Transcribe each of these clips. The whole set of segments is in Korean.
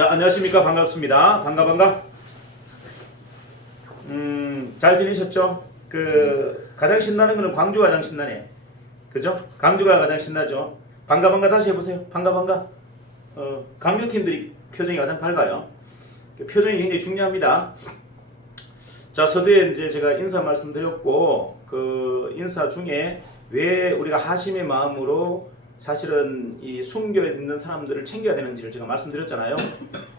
자, 안녕하십니까. 반갑습니다. 반가. 잘 지내셨죠? 가장 신나는 거는 광주가 가장 신나네. 그죠? 광주가 가장 신나죠? 반가 다시 해보세요. 반가. 강주 팀들이 표정이 가장 밝아요. 표정이 굉장히 중요합니다. 자, 서두에 이제 제가 인사 말씀드렸고, 그 인사 중에 왜 우리가 하심의 마음으로 사실은 이 숨겨 있는 사람들을 챙겨야 되는지를 제가 말씀드렸잖아요.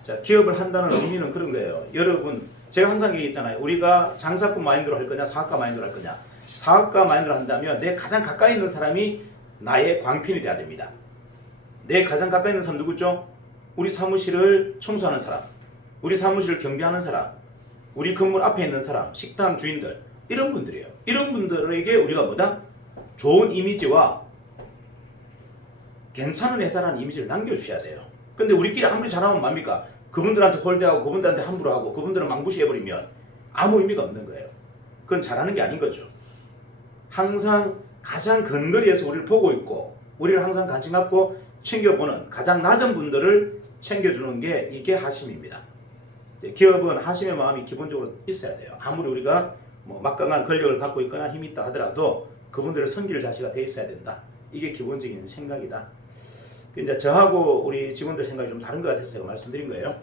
자, 기업을 한다는 의미는 그런 거예요. 여러분, 제가 항상 얘기했잖아요. 우리가 장사꾼 마인드로 할 거냐, 사업가 마인드로 할 거냐. 사업가 마인드로 한다면 내 가장 가까이 있는 사람이 나의 광편이 돼야 됩니다. 내 가장 가까이 있는 사람 누구죠? 우리 사무실을 청소하는 사람, 우리 사무실을 경비하는 사람, 우리 건물 앞에 있는 사람, 식당 주인들, 이런 분들이에요. 이런 분들에게 우리가 뭐다? 좋은 이미지와 괜찮은 회사라는 이미지를 남겨주셔야 돼요. 근데 우리끼리 아무리 잘하면 뭡니까? 그분들한테 홀대하고 그분들한테 함부로 하고 그분들은 망부시해버리면 아무 의미가 없는 거예요. 그건 잘하는 게 아닌 거죠. 항상 가장 근거리에서 우리를 보고 있고 우리를 항상 관심 갖고 챙겨보는 가장 낮은 분들을 챙겨주는 게 이게 하심입니다. 기업은 하심의 마음이 기본적으로 있어야 돼요. 아무리 우리가 뭐 막강한 권력을 갖고 있거나 힘이 있다 하더라도 그분들의 섬길 자세가 돼 있어야 된다. 이게 기본적인 생각이다. 이제 저하고 우리 직원들 생각이 좀 다른 것 같아서 제가 말씀드린 거예요.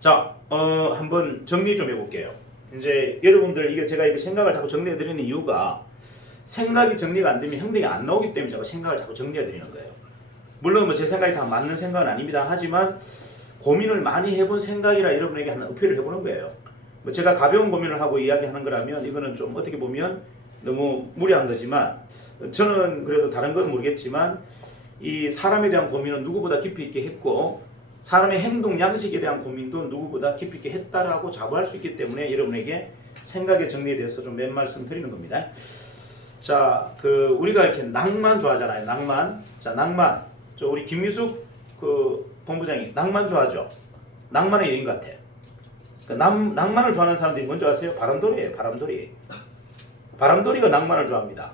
자, 한번 정리 좀 해볼게요. 이제 여러분들 이게 제가 이렇게 생각을 자꾸 정리해드리는 이유가 생각이 정리가 안 되면 행동이 안 나오기 때문에 제가 생각을 자꾸 정리해드리는 거예요. 물론 뭐 제 생각이 다 맞는 생각은 아닙니다. 하지만 고민을 많이 해본 생각이라 여러분에게 하는 어필을 해보는 거예요. 뭐 제가 가벼운 고민을 하고 이야기하는 거라면 이거는 좀 어떻게 보면 너무 무리한 거지만 저는 그래도 다른 건 모르겠지만 이 사람에 대한 고민은 누구보다 깊이 있게 했고 사람의 행동 양식에 대한 고민도 누구보다 깊이 있게 했다라고 자부할 수 있기 때문에 여러분에게 생각의 정리에 대해서 좀 몇 말씀 드리는 겁니다. 자, 우리가 이렇게 낭만 좋아하잖아요. 낭만. 자, 낭만. 우리 김미숙 본부장이 낭만 좋아하죠. 낭만의 여인 같아. 낭만을 좋아하는 사람들이 뭔지 아세요? 바람돌이에요. 바람돌이가 낭만을 좋아합니다.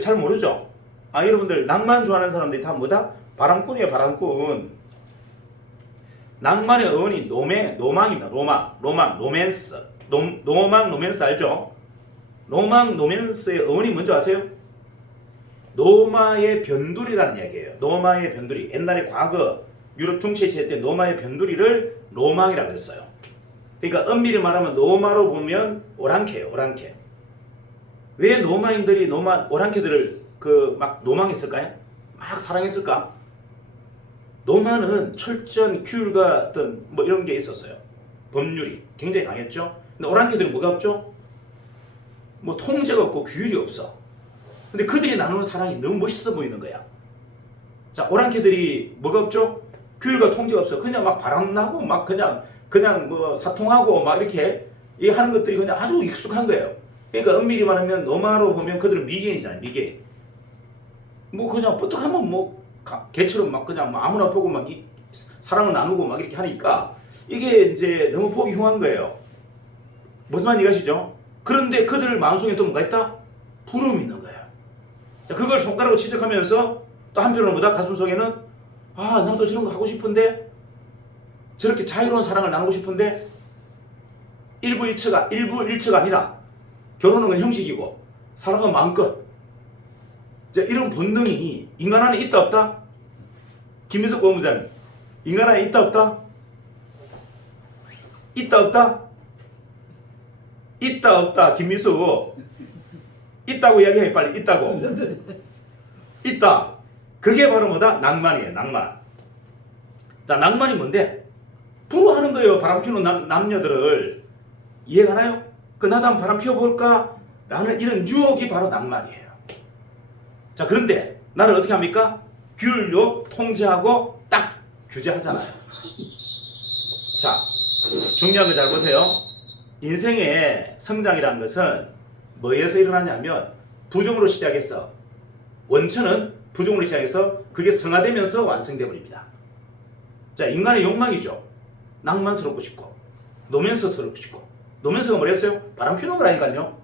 잘 모르죠? 여러분들 낭만 좋아하는 사람들이 다 뭐다? 바람꾼이에요. 바람꾼. 낭만의 어원이 노망입니다. 로맨스. 로맨스 알죠? 로맨스의 어원이 뭔지 아세요? 노마의 변두리라는 이야기예요. 노마의 변두리. 옛날에 과거 유럽 중세 시대 때 노마의 변두리를 로망이라고 했어요. 그러니까 엄밀히 말하면 노마로 보면 오랑캐예요. 오랑캐. 왜 노마인들이 오랑캐들을 막 노망했을까요? 막 사랑했을까? 노마는 철저한 규율과 어떤 뭐 이런 게 있었어요. 법률이 굉장히 강했죠. 근데 오랑캐들은 뭐가 없죠? 뭐 통제가 없고 규율이 없어. 근데 그들이 나누는 사랑이 너무 멋있어 보이는 거야. 자, 오랑캐들이 뭐가 없죠? 규율과 통제가 없어. 그냥 막 바람나고 막 그냥 뭐 사통하고 막 이렇게 하는 것들이 그냥 아주 익숙한 거예요. 그러니까 엄밀히 말하면 노마로 보면 그들은 미개인이잖아요. 미개인. 뭐 그냥 뿌듯하면 뭐 개처럼 막 그냥 뭐 아무나 보고 막 사랑을 나누고 막 이렇게 하니까 이게 이제 너무 보기 흉한 거예요. 무슨 말인지 아시죠? 그런데 그들 마음속에 또 뭐가 있다? 부러움이 있는 거예요. 자, 그걸 손가락으로 지적하면서 또 한편으로 뭐다? 가슴속에는 나도 저런 거 하고 싶은데 저렇게 자유로운 사랑을 나누고 싶은데 일부 일처가 아니라 결혼은 그냥 형식이고 사랑은 마음껏. 자, 이런 본능이 인간 안에 있다 없다? 김민석 본부장님, 인간 안에 있다 없다? 있다 없다? 있다 없다. 김민석 있다고 이야기해. 빨리 있다고. 있다. 그게 바로 뭐다? 낭만이에요. 낭만. 자, 낭만이 뭔데? 부러워하는 거예요. 바람 피우는 남녀들을. 이해가나요? 나도 한번 바람 피워볼까? 라는 이런 유혹이 바로 낭만이에요. 자, 그런데 나를 어떻게 합니까? 규율로 통제하고 딱 규제하잖아요. 자, 중요한 거 잘 보세요. 인생의 성장이라는 것은 뭐에서 일어나냐면 부정으로 시작해서 원천은 부정으로 시작해서 그게 성화되면서 완성돼 버립니다. 자, 인간의 욕망이죠. 낭만스럽고 싶고 노면서스럽고 싶고. 노면서가 뭐랬어요? 바람 피우는 거라니까요.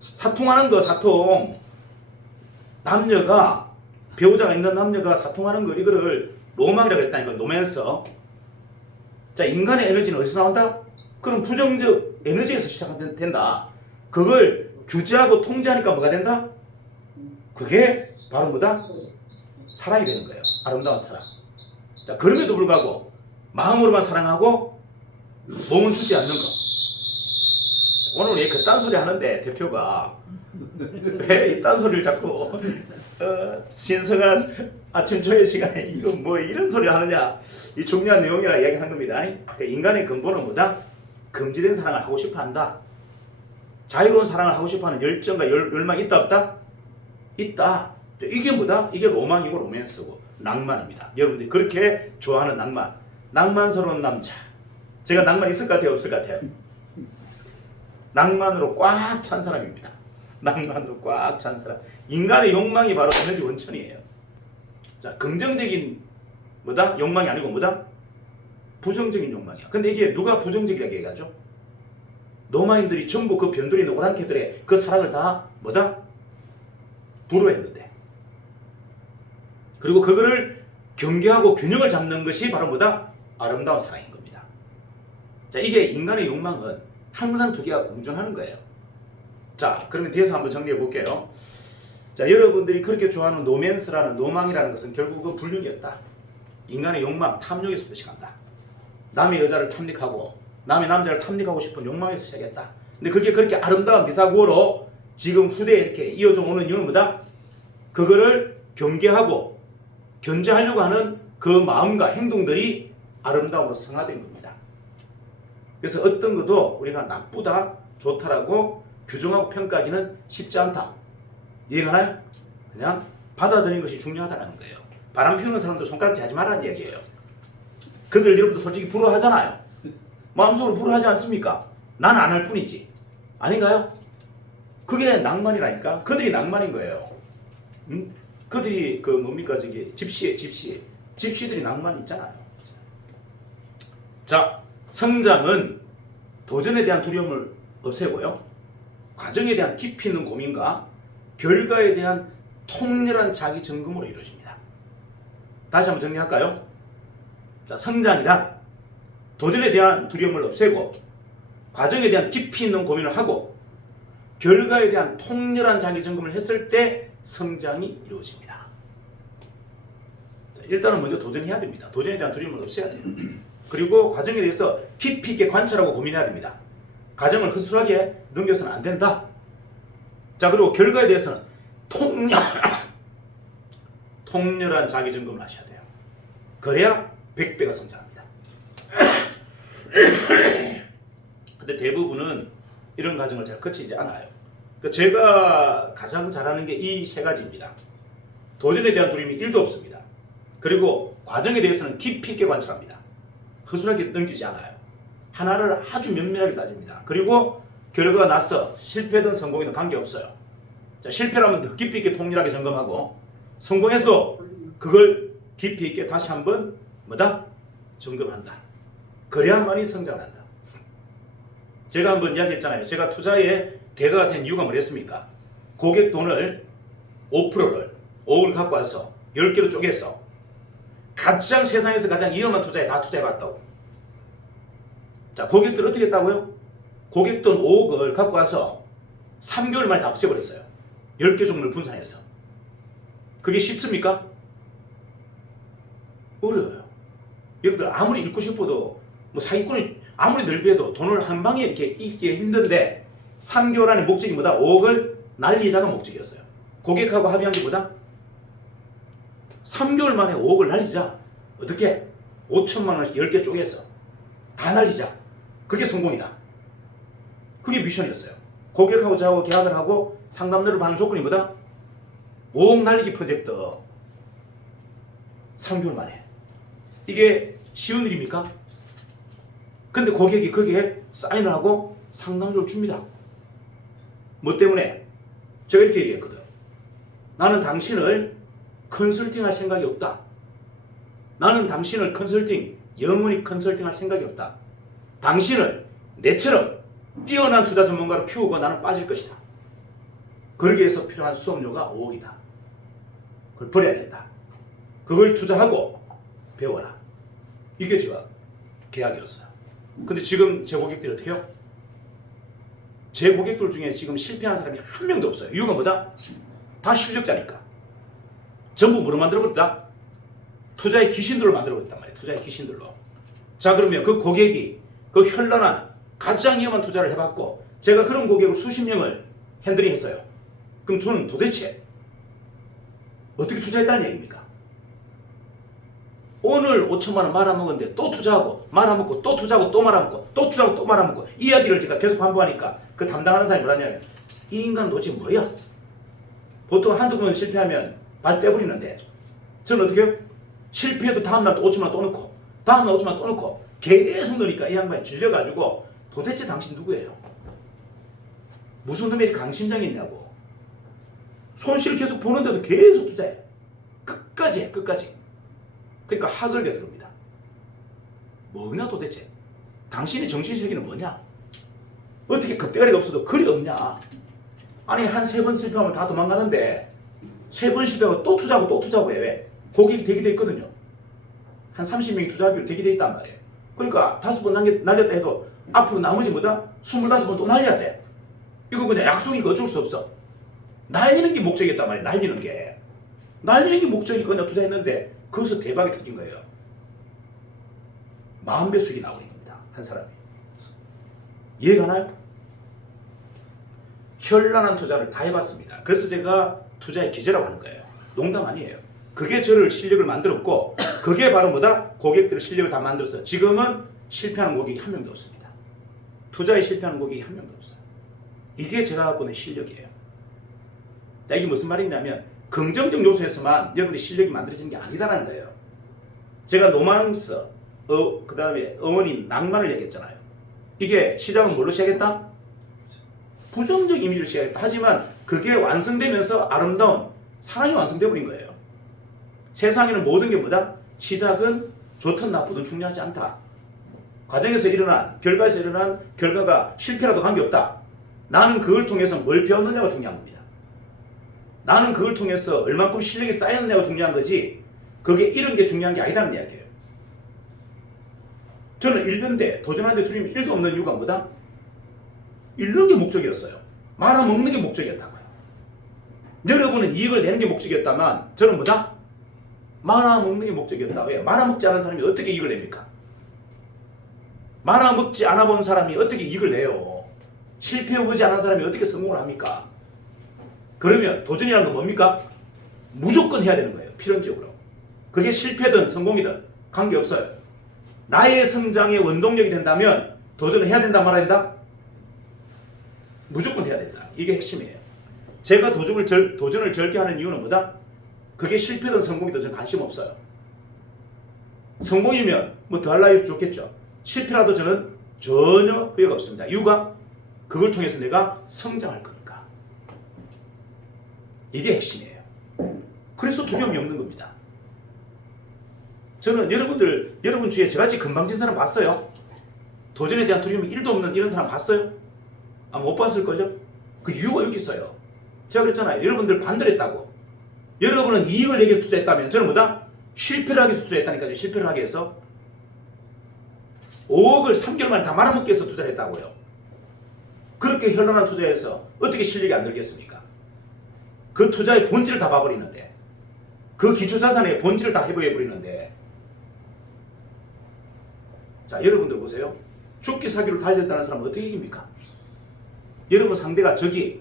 사통하는 거, 사통. 남녀가 배우자가 있는 남녀가 사통하는 거, 이거를 로망이라고 했다니까. 노면서. 자, 인간의 에너지는 어디서 나온다? 그럼 부정적 에너지에서 시작된다. 그걸 규제하고 통제하니까 뭐가 된다? 그게 바로 뭐다? 사랑이 되는 거예요. 아름다운 사랑. 자, 그럼에도 불구하고 마음으로만 사랑하고 몸은 주지 않는 거. 오늘 왜 그딴 소리 하는데 대표가 왜 이딴 소리를 자꾸 신성한 아침 조회 시간에 이거 뭐 이런 소리 하느냐, 이 중요한 내용이라 이야기하는 겁니다. 그러니까 인간의 근본은 뭐다? 금지된 사랑을 하고 싶어 한다. 자유로운 사랑을 하고 싶어 하는 열정과 열망이 있다 없다? 있다. 이게 뭐다? 이게 로망이고 로맨스고 낭만입니다. 여러분들이 그렇게 좋아하는 낭만, 낭만스러운 남자. 제가 낭만 있을 것 같아요, 없을 것 같아요? 낭만으로 꽉 찬 사람입니다. 낭만으로 꽉 찬 사람. 인간의 욕망이 바로 에너지 원천이에요. 자, 긍정적인 뭐다? 욕망이 아니고 뭐다? 부정적인 욕망이야. 근데 이게 누가 부정적이라고 얘기하죠? 노마인들이 전부 그 변두리 있는 오랑캐들의 그 사랑을 다 뭐다? 불허했는데. 그리고 그거를 경계하고 균형을 잡는 것이 바로 뭐다? 아름다운 사랑인 겁니다. 자, 이게 인간의 욕망은 항상 두 개가 공존하는 거예요. 자, 그러면 뒤에서 한번 정리해 볼게요. 자, 여러분들이 그렇게 좋아하는 노맨스라는 노망이라는 것은 결국은 불륜이었다. 인간의 욕망, 탐욕에서부터 시작한다. 남의 여자를 탐닉하고 남의 남자를 탐닉하고 싶은 욕망에서 시작했다. 근데 그게 그렇게 아름다운 미사구어로 지금 후대에 이렇게 이어져 오는 이유는 뭐다? 그거를 경계하고 견제하려고 하는 그 마음과 행동들이 아름다움으로 승화된 겁니다. 그래서 어떤 것도 우리가 나쁘다, 좋다라고 규정하고 평가하기는 쉽지 않다. 이해가나요? 그냥 받아들이는 것이 중요하다는 거예요. 바람 피우는 사람들 손가락질 하지 말라는 얘기예요. 그들 여러분도 솔직히 부러워하잖아요. 마음속으로 부러워하지 않습니까? 난 안 할 뿐이지. 아닌가요? 그게 낭만이라니까. 그들이 낭만인 거예요. 응? 그들이 그 뭡니까 저기 집시들이 낭만이 있잖아요. 자, 성장은 도전에 대한 두려움을 없애고요, 과정에 대한 깊이 있는 고민과 결과에 대한 통렬한 자기 점검으로 이루어집니다. 다시 한번 정리할까요? 자, 성장이란 도전에 대한 두려움을 없애고 과정에 대한 깊이 있는 고민을 하고 결과에 대한 통렬한 자기 점검을 했을 때 성장이 이루어집니다. 자, 일단은 먼저 도전해야 됩니다. 도전에 대한 두려움을 없애야 돼요. 그리고 과정에 대해서 깊이 있게 관찰하고 고민해야 됩니다. 과정을 허술하게 넘겨서는 안 된다. 자, 그리고 결과에 대해서는 통렬한 자기 점검을 하셔야 돼요. 그래야 100배가 성장합니다. 근데 대부분은 이런 과정을 잘 거치지 않아요. 제가 가장 잘하는 게 이 세 가지입니다. 도전에 대한 두려움이 1도 없습니다. 그리고 과정에 대해서는 깊이 있게 관찰합니다. 허술하게 넘기지 않아요. 하나를 아주 면밀하게 따집니다. 그리고 결과가 나서 실패든 성공이든 관계없어요. 자, 실패라면 더 깊이 있게 통렬하게 점검하고 성공해서 그걸 깊이 있게 다시 한번 뭐다? 점검한다. 그래야만이 성장을 한다. 제가 한번 이야기했잖아요. 제가 투자에 대가가 된 이유가 뭐랬습니까? 고객 돈을 5%를 5을 갖고 와서 10개로 쪼개서 가장 세상에서 가장 위험한 투자에 다 투자해봤다고. 자, 고객들 어떻게 했다고요? 고객 돈 5억을 갖고 와서 3개월 만에 다 없애버렸어요. 10개 종목을 분산해서. 그게 쉽습니까? 어려워요. 여러분들 아무리 읽고 싶어도 뭐 사기꾼이 아무리 늘려도 돈을 한 방에 이렇게 읽기 힘든데 3개월 안에 목적이 뭐다? 5억을 날리자가 목적이었어요. 고객하고 합의한 게 뭐다? 3개월 만에 5억을 날리자. 어떻게? 5천만 원씩 10개 쪼개서 다 날리자. 그게 성공이다. 그게 미션이었어요. 고객하고 저하고 계약을 하고 상담료를 받는 조건이 뭐다? 5억 날리기 프로젝트 3개월 만에. 이게 쉬운 일입니까? 근데 고객이 거기에 사인을 하고 상담료를 줍니다. 뭐 때문에? 제가 이렇게 얘기했거든. 나는 당신을 컨설팅할 생각이 없다. 나는 당신을 영원히 컨설팅할 생각이 없다. 당신을 내처럼 뛰어난 투자 전문가로 키우고 나는 빠질 것이다. 그러기 위해서 필요한 수업료가 5억이다. 그걸 버려야 된다. 그걸 투자하고 배워라. 이게 제가 계약이었어요. 근데 지금 제 고객들이 어떻게 해요? 제 고객들 중에 지금 실패한 사람이 한 명도 없어요. 이유가 뭐다? 다 실력자니까. 전부 뭐로 만들어버렸다? 투자의 귀신들로 만들어버렸단 말이에요. 투자의 귀신들로. 자, 그러면 그 고객이 그 현란한 가장 위험한 투자를 해봤고 제가 그런 고객을 수십 명을 핸들링 했어요. 그럼 저는 도대체 어떻게 투자했다는 얘기입니까? 오늘 5천만 원 말아먹었는데 또 투자하고 말아먹고 또 투자하고 또 말아먹고 또 투자하고 또 말아먹고 이야기를 제가 계속 반복하니까 그 담당하는 사람이 뭐라냐면 이 인간은 도대체 뭐야? 보통 한두 번 실패하면 발 빼버리는데 저는 어떻게 해요? 실패해도 다음날 또 5천만 원 또 넣고 다음날 5천만 원 또 넣고 계속 넣으니까 이 양반이 질려가지고 도대체 당신 누구예요? 무슨 놈이 강심장이 있냐고. 손실 계속 보는데도 계속 투자해. 끝까지 해. 끝까지. 그러니까 학을 내들읍니다. 뭐냐 도대체? 당신의 정신세계는 뭐냐? 어떻게 급대가리가 없어도 그리 없냐? 아니 한 3번 실패하면 다 도망가는데 3번 실패하고 또 투자하고 또 투자하고 해. 왜? 고객이 대기돼 있거든요. 한 30명이 투자하기로 대기돼 있단 말이에요. 그러니까 5번 날렸다 해도 앞으로 나머지 뭐다? 25번 또 날려야 돼. 이거 그냥 약속이니까 어쩔 수 없어. 날리는 게 목적이었단 말이에요. 날리는 게 목적이니까 그냥 투자했는데 거기서 대박이 터진 거예요. 40배 수익이 나오는 겁니다. 한 사람이. 이해가나요? 현란한 투자를 다 해봤습니다. 그래서 제가 투자의 기재라고 하는 거예요. 농담 아니에요. 그게 저를 실력을 만들었고 그게 바로 뭐다? 고객들의 실력을 다 만들어서 지금은 실패하는 고객이 한 명도 없습니다. 투자에 실패하는 고객이 한 명도 없어요. 이게 제가 갖고 있는 실력이에요. 자, 이게 무슨 말이냐면 긍정적 요소에서만 여러분의 실력이 만들어지는 게 아니다라는 거예요. 제가 로망스, 그 다음에 어머니 낭만을 얘기했잖아요. 이게 시작은 뭘로 시작했다? 부정적 이미지로 시작했다. 하지만 그게 완성되면서 아름다운 사랑이 완성되어 버린 거예요. 세상에는 모든 게 뭐다? 시작은 좋든 나쁘든 중요하지 않다. 과정에서 일어난, 결과에서 일어난 결과가 실패라도 관계없다. 나는 그걸 통해서 뭘 배웠느냐가 중요한 겁니다. 나는 그걸 통해서 얼만큼 실력이 쌓였느냐가 중요한 거지 그게 이런 게 중요한 게 아니라는 이야기예요. 저는 잃는데 도전하는데 두려움이 1도 없는 이유가 뭐다? 잃는 게 목적이었어요. 말아먹는 게 목적이었다고요. 여러분은 이익을 내는 게 목적이었다면 저는 뭐다? 말아먹는 게 목적이었다. 왜? 말아먹지 않은 사람이 어떻게 이익을 냅니까? 말아먹지 않아 본 사람이 어떻게 이익을 내요? 실패해보지 않은 사람이 어떻게 성공을 합니까? 그러면 도전이라는 건 뭡니까? 무조건 해야 되는 거예요. 필연적으로. 그게 실패든 성공이든 관계없어요. 나의 성장의 원동력이 된다면 도전을 해야 된다 말아야 된다? 무조건 해야 된다. 이게 핵심이에요. 제가 도전을 절개하는 이유는 뭐다? 그게 실패든 성공이든 저는 관심 없어요. 성공이면 뭐 더할 나위 좋겠죠. 실패라도 저는 전혀 후회가 없습니다. 이유가 그걸 통해서 내가 성장할 거니까. 이게 핵심이에요. 그래서 두려움이 없는 겁니다. 저는 여러분 주위에 저같이 건방진 사람 봤어요? 도전에 대한 두려움이 1도 없는 이런 사람 봤어요? 아마 못 봤을걸요? 그 이유가 여기 있어요. 제가 그랬잖아요. 여러분들 반대를 했다고. 여러분은 이익을 내기 위해서 투자했다면 저는 뭐다? 실패를 하기 위해서 투자했다니까요. 실패를 하기 위해서. 5억을 3개월 만에 다 말아먹기 위해서 투자를 했다고요. 그렇게 현란한 투자에서 어떻게 실력이 안 늘겠습니까? 그 투자의 본질을 다 봐버리는데, 그 기초자산의 본질을 다 해부해버리는데. 자, 여러분들 보세요. 죽기 살기로 달렸다는 사람은 어떻게 이깁니까? 여러분 상대가 적이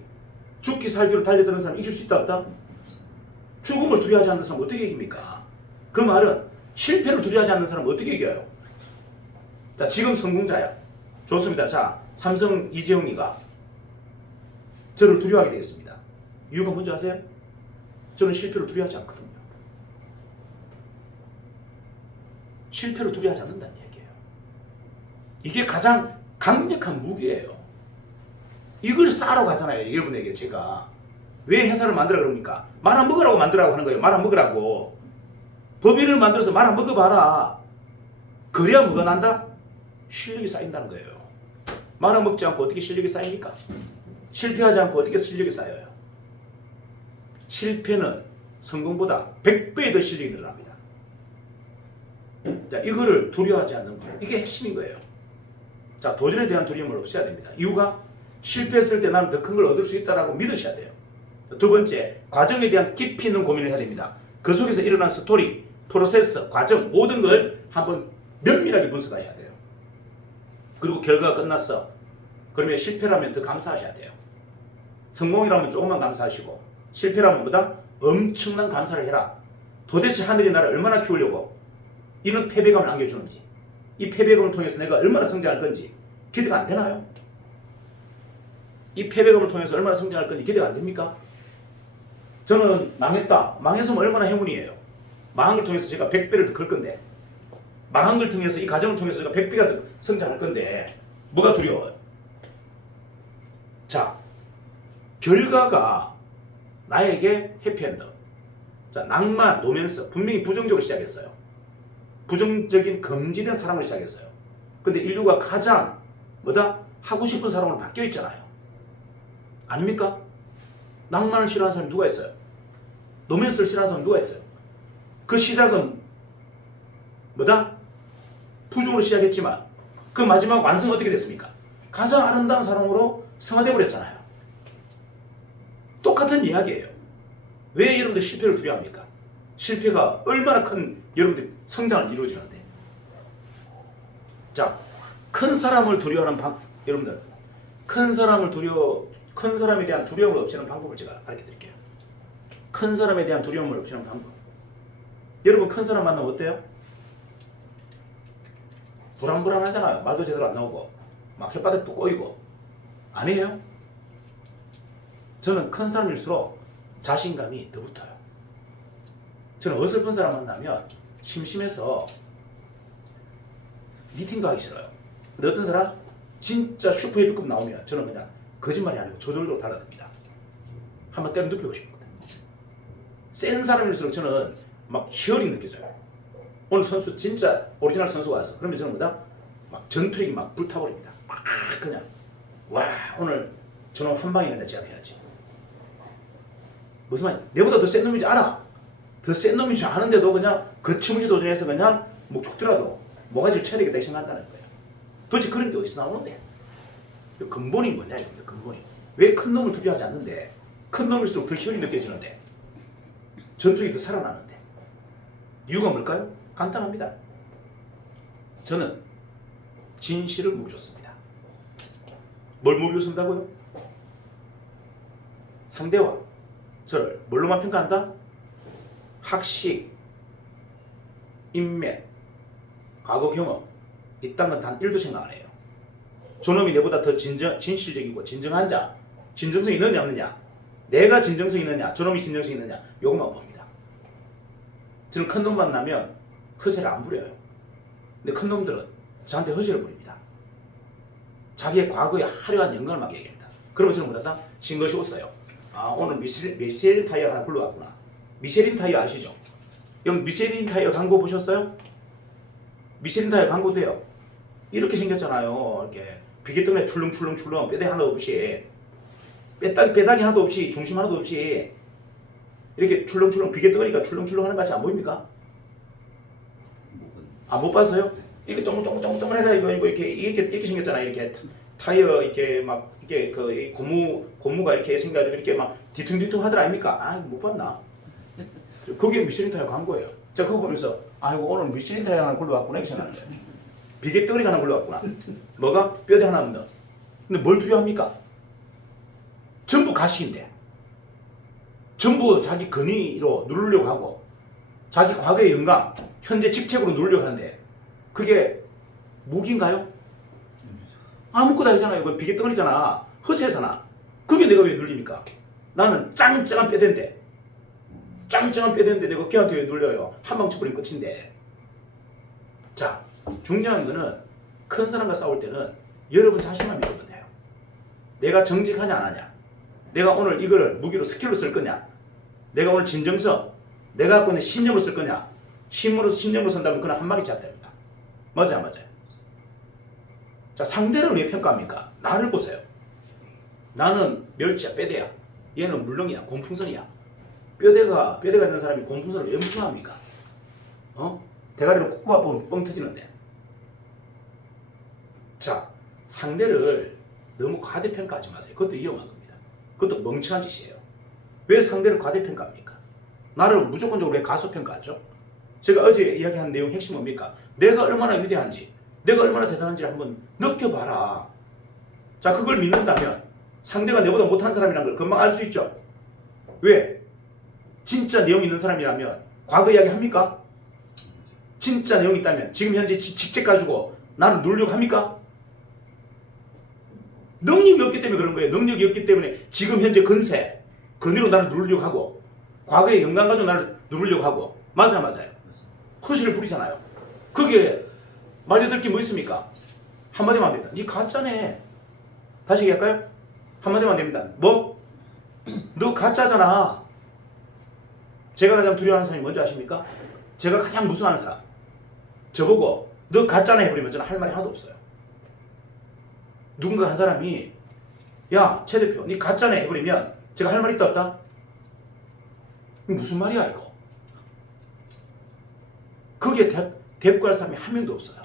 죽기 살기로 달렸다는 사람 이길 수 있다 없다? 죽음을 두려워하지 않는 사람은 어떻게 이깁니까? 그 말은 실패를 두려워하지 않는 사람은 어떻게 이겨요? 자, 지금 성공자야. 좋습니다. 자, 삼성 이재용이가 저를 두려워하게 되겠습니다. 이유가 뭔지 아세요? 저는 실패를 두려워하지 않거든요. 실패를 두려워하지 않는다는 얘기예요. 이게 가장 강력한 무기예요. 이걸 싸러 가잖아요. 여러분에게 제가. 왜 회사를 만들어 그럽니까? 말아먹으라고 만들라고 하는 거예요. 말아먹으라고. 법인을 만들어서 말아먹어봐라. 그래야 뭐가 난다? 실력이 쌓인다는 거예요. 말아먹지 않고 어떻게 실력이 쌓입니까? 실패하지 않고 어떻게 실력이 쌓여요? 실패는 성공보다 100배의 더 실력이 늘어납니다. 자, 이거를 두려워하지 않는 것. 이게 핵심인 거예요. 자, 도전에 대한 두려움을 없애야 됩니다. 이유가 실패했을 때 나는 더 큰 걸 얻을 수 있다라고 믿으셔야 돼요. 두 번째, 과정에 대한 깊이 있는 고민을 해야 됩니다. 그 속에서 일어난 스토리, 프로세스, 과정, 모든 걸 한번 면밀하게 분석하셔야 돼요. 그리고 결과가 끝났어. 그러면 실패라면 더 감사하셔야 돼요. 성공이라면 조금만 감사하시고, 실패라면 보다 엄청난 감사를 해라. 도대체 하늘이 나를 얼마나 키우려고 이런 패배감을 안겨주는지, 이 패배감을 통해서 내가 얼마나 성장할 건지 기대가 안 되나요? 이 패배감을 통해서 얼마나 성장할 건지 기대가 안 됩니까? 저는 망했다. 망해서면 얼마나 행운이에요. 망한 걸 통해서 제가 100배를 더 클 건데, 망한 걸 통해서, 이 과정을 통해서 제가 100배가 더 성장할 건데 뭐가 두려워요? 자, 결과가 나에게 해피엔드. 자, 낭만, 로맨스 분명히 부정적으로 시작했어요. 부정적인 금지된 사랑을 시작했어요. 근데 인류가 가장 뭐다? 하고 싶은 사랑으로 바뀌어 있잖아요. 아닙니까? 낭만을 싫어하는 사람이 누가 있어요? 로맨스를 싫어하는 사람이 누가 있어요? 그 시작은 뭐다? 부정으로 시작했지만 그 마지막 완성은 어떻게 됐습니까? 가장 아름다운 사랑으로 성화돼 버렸잖아요. 똑같은 이야기예요. 왜 여러분들 실패를 두려워합니까? 실패가 얼마나 큰 여러분들 성장을 이루어지는데. 자, 큰 사람을 두려워하는 여러분들, 큰 사람에 대한 두려움을 없애는 방법을 제가 가르쳐 드릴게요. 큰 사람에 대한 두려움을 없애는 방법. 여러분 큰 사람 만나면 어때요? 불안불안하잖아요. 말도 제대로 안 나오고 막 혓바닥도 꼬이고. 아니에요? 저는 큰 사람일수록 자신감이 더 붙어요. 저는 어설픈 사람 만나면 심심해서 미팅도 하기 싫어요. 근데 어떤 사람 진짜 슈퍼헤비급 나오면 저는 그냥 거짓말이 아니고 저절로 달라듭니다. 한번 때려 눕히고 싶거든요. 센 사람일수록 저는 막 희열이 느껴져요. 오늘 선수 진짜 오리지널 선수가 왔어. 그러면 저는 뭐다? 막 전투력이 막 불타버립니다. 그냥 와, 오늘 저놈 한 방에 그냥 제압해야지. 무슨 말이야? 내보다 더 센 놈인지 알아. 더 센 놈인 줄 아는데도 그냥 거침없이 도전해서 그냥 뭐 죽더라도 모가지를 쳐야 되겠다 생각한다는 거예요. 도대체 그런 게 어디서 나오는데? 근본이 뭐냐 이겁니다. 근본이. 왜 큰 놈을 두려워하지 않는데? 큰 놈일수록 더 희열이 느껴지는데? 전투력이 더 살아나는데? 이유가 뭘까요? 간단합니다. 저는 진실을 무기로 씁니다. 뭘 무기로 쓴다고요? 상대와 저를 뭘로만 평가한다? 학식, 인맥, 과거 경험 이딴 건 단 1도 생각 안 해요. 저놈이 내보다 더 진실적이고 진정한 자, 진정성이 있느냐 없느냐, 내가 진정성이 있느냐, 저놈이 진정성이 있느냐, 요것만 봅니다. 저는 큰 놈 만나면 허세를 안 부려요. 근데 큰 놈들은 저한테 허세를 부립니다. 자기의 과거에 화려한 영광을 막 얘기합니다. 그러면 저는 뭐다? 신것이 웃어요. 아, 오늘 미쉐린 타이어 하나 굴러왔구나. 미쉐린 타이어 아시죠? 여러분 미쉐린 타이어 광고 보셨어요? 미쉐린 타이어 광고도요. 이렇게 생겼잖아요. 이렇게 비계등에 출렁출렁 빼다기 하나도 없이, 빼다기 하나도 없이, 중심 하나도 없이 이렇게 출렁출렁 비계등이니까 출렁출렁 하는 거 같이 안 보입니까? 아, 못 봤어요? 이렇게 동글동글해서 이거 이렇게 생겼잖아요. 이렇게 타이어 이렇게 막 이게 그 고무가 이렇게 생겨가지고 이렇게 막 뒤퉁뒤퉁 하더라 아닙니까? 아, 못 봤나? 그게 미쉐린 타이어 광고예요. 제가 그거 보면서 아이고 오늘 미쉐린 타이어 하나 굴러왔구나 이렇게 생각했는데 비계떡이가 하나 굴러왔구나. 뭐가? 뼈대 하나 없는. 근데 뭘 두려워합니까? 전부 가시인데, 전부 자기 근위로 누르려고 하고, 자기 과거의 영광, 현재 직책으로 누르려고 하는데 그게 무기인가요? 아무것도 아니잖아요. 이거 비계떡이잖아. 허세잖아. 그게 내가 왜 눌립니까? 나는 짱짱한 뼈대인데, 내가 걔한테 왜 눌려요? 한 방 쳐버리면 끝인데. 자, 중요한 거는 큰 사람과 싸울 때는 여러분 자신만 믿으면 돼요. 내가 정직하냐 안 하냐, 내가 오늘 이거를 무기로 스킬로 쓸 거냐, 내가 오늘 진정성, 내가 갖고 있는 신념으로 쓸 거냐. 신념으로 쓴다면 그는 한 방에 잡됩니다. 맞아요, 맞아요. 자, 상대를 왜 평가합니까? 나를 보세요. 나는 멸치야, 뼈대야. 얘는 물렁이야, 곰풍선이야. 뼈대가 있는 사람이 곰풍선을 왜 무서워합니까? 대가리로 꼭 뽑아보면 뻥 터지는데. 자, 상대를 너무 과대평가하지 마세요. 그것도 위험한 겁니다. 그것도 멍청한 짓이에요. 왜 상대를 과대평가합니까? 나를 무조건적으로 왜 가소평가하죠? 제가 어제 이야기한 내용 핵심 뭡니까? 내가 얼마나 위대한지, 내가 얼마나 대단한지를 한번 느껴봐라. 자, 그걸 믿는다면 상대가 내보다 못한 사람이라는 걸 금방 알 수 있죠. 왜? 진짜 내용 있는 사람이라면 과거 이야기 합니까? 진짜 내용이 있다면 지금 현재 직책 가지고 나를 누르려고 합니까? 능력이 없기 때문에 그런 거예요. 능력이 없기 때문에 지금 현재 근세, 근위로 나를 누르려고 하고 과거의 영광 가지고 나를 누르려고 하고. 맞아요. 허실을 부리잖아요. 그게 말려들 게 뭐 있습니까? 한마디만 합니다. 니 가짜네. 다시 얘기할까요? 한마디만 됩니다. 뭐? 너 가짜잖아. 제가 가장 두려워하는 사람이 뭔지 아십니까? 제가 가장 무서워하는 사람. 저보고 너 가짜네 해버리면 저는 할 말이 하나도 없어요. 누군가 한 사람이 야, 최 대표 니 가짜네 해버리면 제가 할 말 있다 없다? 무슨 말이야 이거? 거기에 대꾸할 사람이 한 명도 없어요.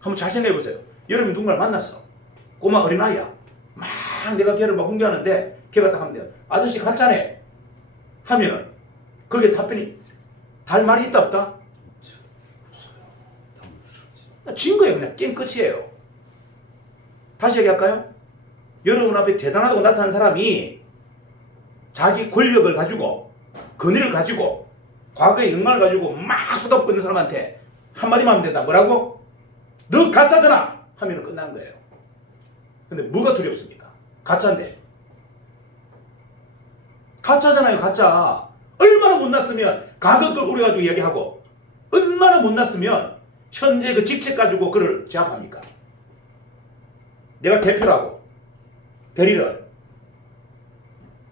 한번 잘 생각해보세요. 여러분이 누군가를 만났어. 꼬마 어린아이야. 막 내가 걔를 막 훈계하는데 걔가 딱 하면 돼요. 아저씨 가짜네 하면은 거기에 답변이 달 말이 있다 없다? 없어요. 진 거예요. 그냥 게임 끝이에요. 다시 얘기할까요? 여러분 앞에 대단하다고 나타난 사람이 자기 권력을 가지고 권위를 가지고 과거의 영광을 가지고 막 쏟아붓고 있는 사람한테 한마디만 하면 된다. 뭐라고? 너 가짜잖아! 하면 끝나는 거예요. 근데 뭐가 두렵습니까? 가짜인데. 가짜잖아요. 가짜. 얼마나 못났으면 과거 걸 오래가지고 이야기하고 얼마나 못났으면 현재 그 직책 가지고 그를 제압합니까? 내가 대표라고 대리를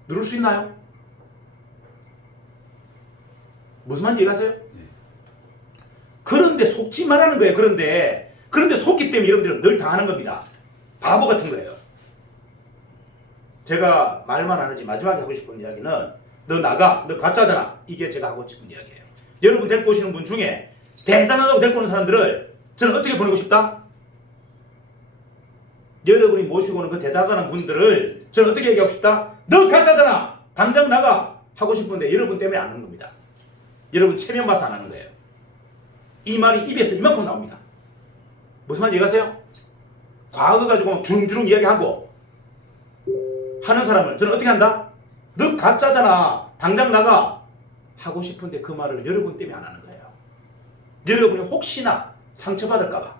누를 수 있나요? 무슨 말인지 이해가세요? 그런데 속지 말라는 거예요. 그런데 속기 때문에 여러분들은 늘 당하는 겁니다. 바보 같은 거예요. 제가 말만 안 하지 마지막에 하고 싶은 이야기는 너 나가, 너 가짜잖아. 이게 제가 하고 싶은 이야기예요. 여러분 데리고 오시는 분 중에 대단하다고 데리고 오는 사람들을 저는 어떻게 보내고 싶다? 여러분이 모시고 오는 그 대단한 분들을 저는 어떻게 얘기하고 싶다? 너 가짜잖아! 당장 나가! 하고 싶은데 여러분 때문에 안 하는 겁니다. 여러분 체면 봐서 안 하는 거예요. 이 말이 입에서 이만큼 나옵니다. 무슨 말인지 이해가세요? 과거 가지고 주렁주렁 이야기하고 하는 사람을 저는 어떻게 한다? 너 가짜잖아. 당장 나가. 하고 싶은데 그 말을 여러분 때문에 안 하는 거예요. 여러분이 혹시나 상처받을까봐.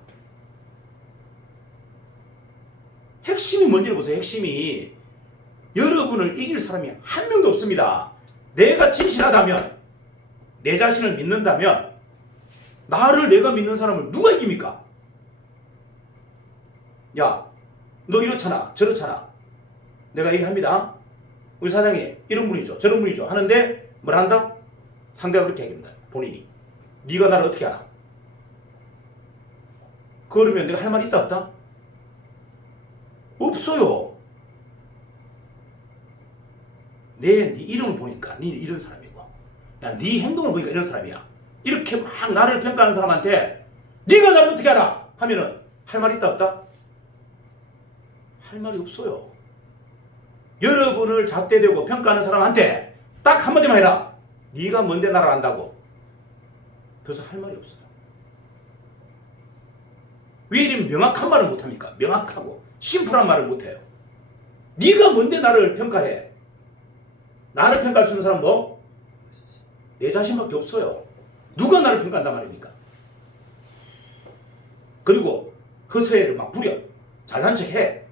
핵심이 뭔지를 보세요. 핵심이 여러분을 이길 사람이 한 명도 없습니다. 내가 진실하다면, 내 자신을 믿는다면 나를 내가 믿는 사람을 누가 이깁니까? 야, 너 이렇잖아 저렇잖아. 내가 얘기합니다. 우리 사장이 이런 분이죠 저런 분이죠 하는데 뭘 한다? 상대가 그렇게 얘기합니다. 본인이. 네가 나를 어떻게 알아? 그러면 내가 할 말 있다 없다? 없어요. 네 이름을 보니까 네 이런 사람이고, 야, 네 행동을 보니까 이런 사람이야. 이렇게 막 나를 평가하는 사람한테 네가 나를 어떻게 알아? 하면은 할 말 있다 없다? 할 말이 없어요. 여러분을 잣대대고 평가하는 사람한테 딱 한마디만 해라. 네가 뭔데 나를 안다고. 더 이상 할 말이 없어요. 왜 이리 명확한 말을 못합니까? 명확하고 심플한 말을 못해요. 네가 뭔데 나를 평가해? 나를 평가할 수 있는 사람 뭐? 내 자신밖에 없어요. 누가 나를 평가한단 말입니까? 그리고 허세를 막 부려. 잘난 척해.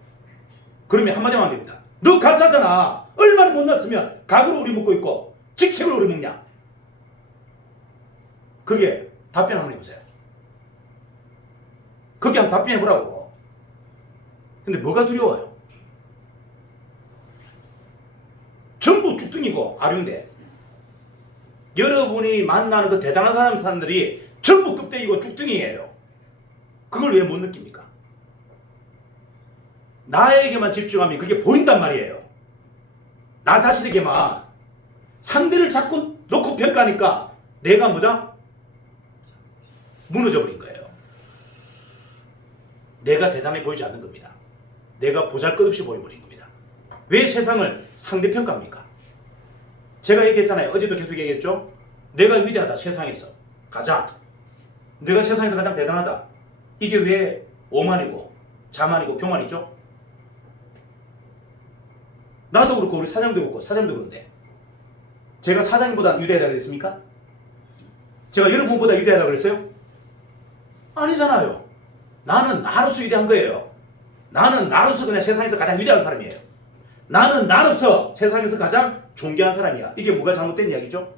그러면 한마디만 하면 됩니다. 너 가짜잖아. 얼마나 못났으면 각으로 우리 먹고 있고 직책으로 우리 먹냐. 그게 답변 한번 해보세요. 그게 한번 답변해보라고. 근데 뭐가 두려워요? 전부 쭉둥이고 아류인데 여러분이 만나는 그 대단한 사람들이 전부 껍데기고 쭉둥이에요. 그걸 왜 못 느낍니까? 나에게만 집중하면 그게 보인단 말이에요. 나 자신에게만. 상대를 자꾸 놓고 평가하니까 내가 뭐다? 무너져버린 거예요. 내가 대단해 보이지 않는 겁니다. 내가 보잘것없이 보여버린 겁니다. 왜 세상을 상대평가합니까? 제가 얘기했잖아요. 어제도 계속 얘기했죠. 내가 위대하다. 세상에서 가장. 내가 세상에서 가장 대단하다. 이게 왜 오만이고 자만이고 교만이죠? 나도 그렇고 우리 사장도 그렇고 사장도 그런데 제가 사장님보다 위대하다고 그랬습니까? 제가 여러분보다 위대하다고 그랬어요? 아니잖아요. 나는 나로서 위대한 거예요. 나는 나로서 그냥 세상에서 가장 위대한 사람이에요. 나는 나로서 세상에서 가장 존귀한 사람이야. 이게 뭐가 잘못된 이야기죠?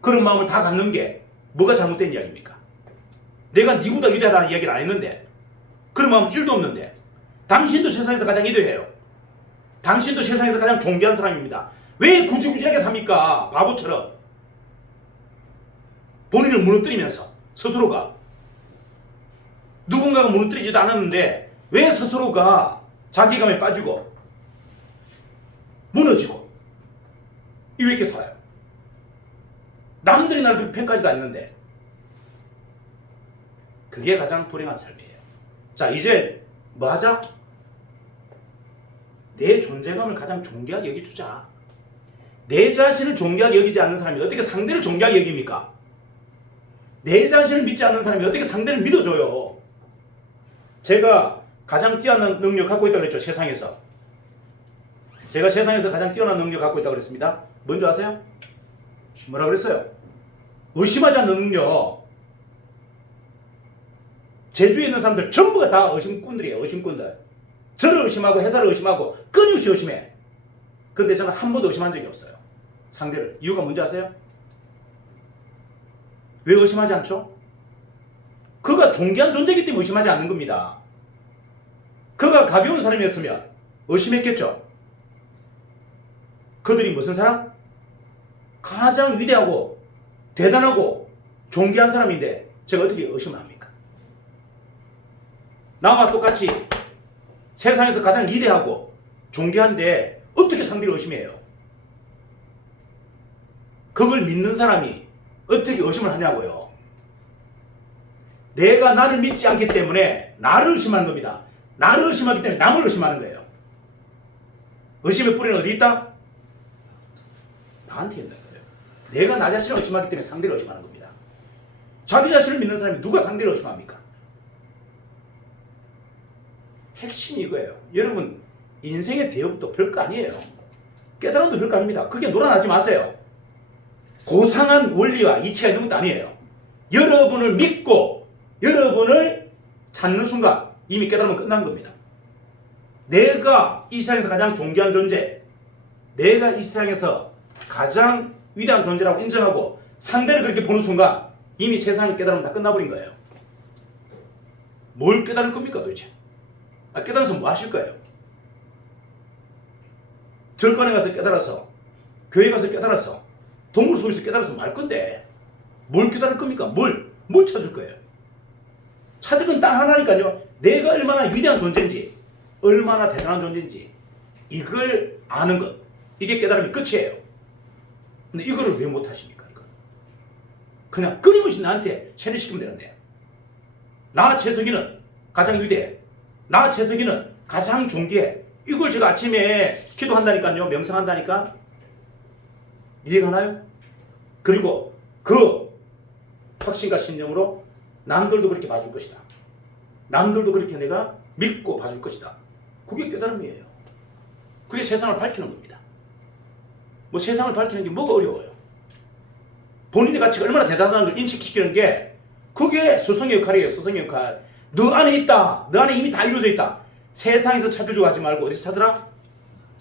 그런 마음을 다 갖는 게 뭐가 잘못된 이야기입니까? 내가 니보다 위대하다는 이야기를 안 했는데 그런 마음은 1도 없는데 당신도 세상에서 가장 위대해요. 당신도 세상에서 가장 존귀한 사람입니다. 왜 구질구질하게 삽니까? 바보처럼. 본인을 무너뜨리면서 스스로가 누군가가 무너뜨리지도 않았는데 왜 스스로가 자기감에 빠지고 무너지고 왜 이렇게 살아요? 남들이 나를 그렇게 평가하지도 않는데 그게 가장 불행한 삶이에요. 자, 이제 뭐 하자? 내 존재감을 가장 존귀하게 여기주자. 내 자신을 존귀하게 여기지 않는 사람이 어떻게 상대를 존귀하게 여깁니까? 내 자신을 믿지 않는 사람이 어떻게 상대를 믿어줘요? 제가 가장 뛰어난 능력 갖고 있다고 그랬죠. 세상에서. 제가 세상에서 가장 뛰어난 능력 갖고 있다고 그랬습니다. 뭔지 아세요? 뭐라고 그랬어요? 의심하지 않는 능력. 제주에 있는 사람들 전부가 다 의심꾼들이에요. 의심꾼들. 저를 의심하고 회사를 의심하고 끊임없이 의심해. 그런데 저는 한 번도 의심한 적이 없어요. 상대를. 이유가 뭔지 아세요? 왜 의심하지 않죠? 그가 존귀한 존재이기 때문에 의심하지 않는 겁니다. 그가 가벼운 사람이었으면 의심했겠죠. 그들이 무슨 사람? 가장 위대하고 대단하고 존귀한 사람인데 제가 어떻게 의심을 합니까? 나와 똑같이 세상에서 가장 위대하고 존귀한데 어떻게 상대를 의심해요? 그걸 믿는 사람이 어떻게 의심을 하냐고요. 내가 나를 믿지 않기 때문에 나를 의심하는 겁니다. 나를 의심하기 때문에 남을 의심하는 거예요. 의심의 뿌리는 어디 있다? 나한테 있는 거예요. 내가 나 자신을 의심하기 때문에 상대를 의심하는 겁니다. 자기 자신을 믿는 사람이 누가 상대를 의심합니까? 핵심이 이거예요. 여러분, 인생의 대업도 별거 아니에요. 깨달음도 별거 아닙니다. 그게 놀아나지 마세요. 고상한 원리와 이치가 있는 것도 아니에요. 여러분을 믿고 여러분을 찾는 순간 이미 깨달으면 끝난 겁니다. 내가 이 세상에서 가장 존귀한 존재, 내가 이 세상에서 가장 위대한 존재라고 인정하고 상대를 그렇게 보는 순간 이미 세상이 깨달으면 다 끝나버린 거예요. 뭘 깨달을 겁니까 도대체? 깨달아서 뭐 하실 거예요? 절간에 가서 깨달아서, 교회 가서 깨달아서, 동물 속에서 깨달아서 말 건데 뭘 깨달을 겁니까? 뭘 찾을 거예요? 찾을 건 딱 하나니까요. 내가 얼마나 위대한 존재인지, 얼마나 대단한 존재인지 이걸 아는 것, 이게 깨달음이 끝이에요. 근데 이거를 왜 못 하십니까? 이거 그냥 끊임없이 나한테 세뇌시키면 되는데, 나 최석이는 가장 위대해, 나 최석이는 가장 존귀해, 이걸 제가 아침에 기도한다니까요. 명상한다니까. 이해가 가나요? 그리고 그 확신과 신념으로 남들도 그렇게 봐줄 것이다. 남들도 그렇게 내가 믿고 봐줄 것이다. 그게 깨달음이에요. 그게 세상을 밝히는 겁니다. 뭐 세상을 밝히는 게 뭐가 어려워요? 본인의 가치가 얼마나 대단한 걸 인식시키는 게 그게 스승의 역할이에요. 스승의 역할. 너 안에 있다. 너 안에 이미 다 이루어져 있다. 세상에서 찾으려고 하지 말고 어디서 찾으라?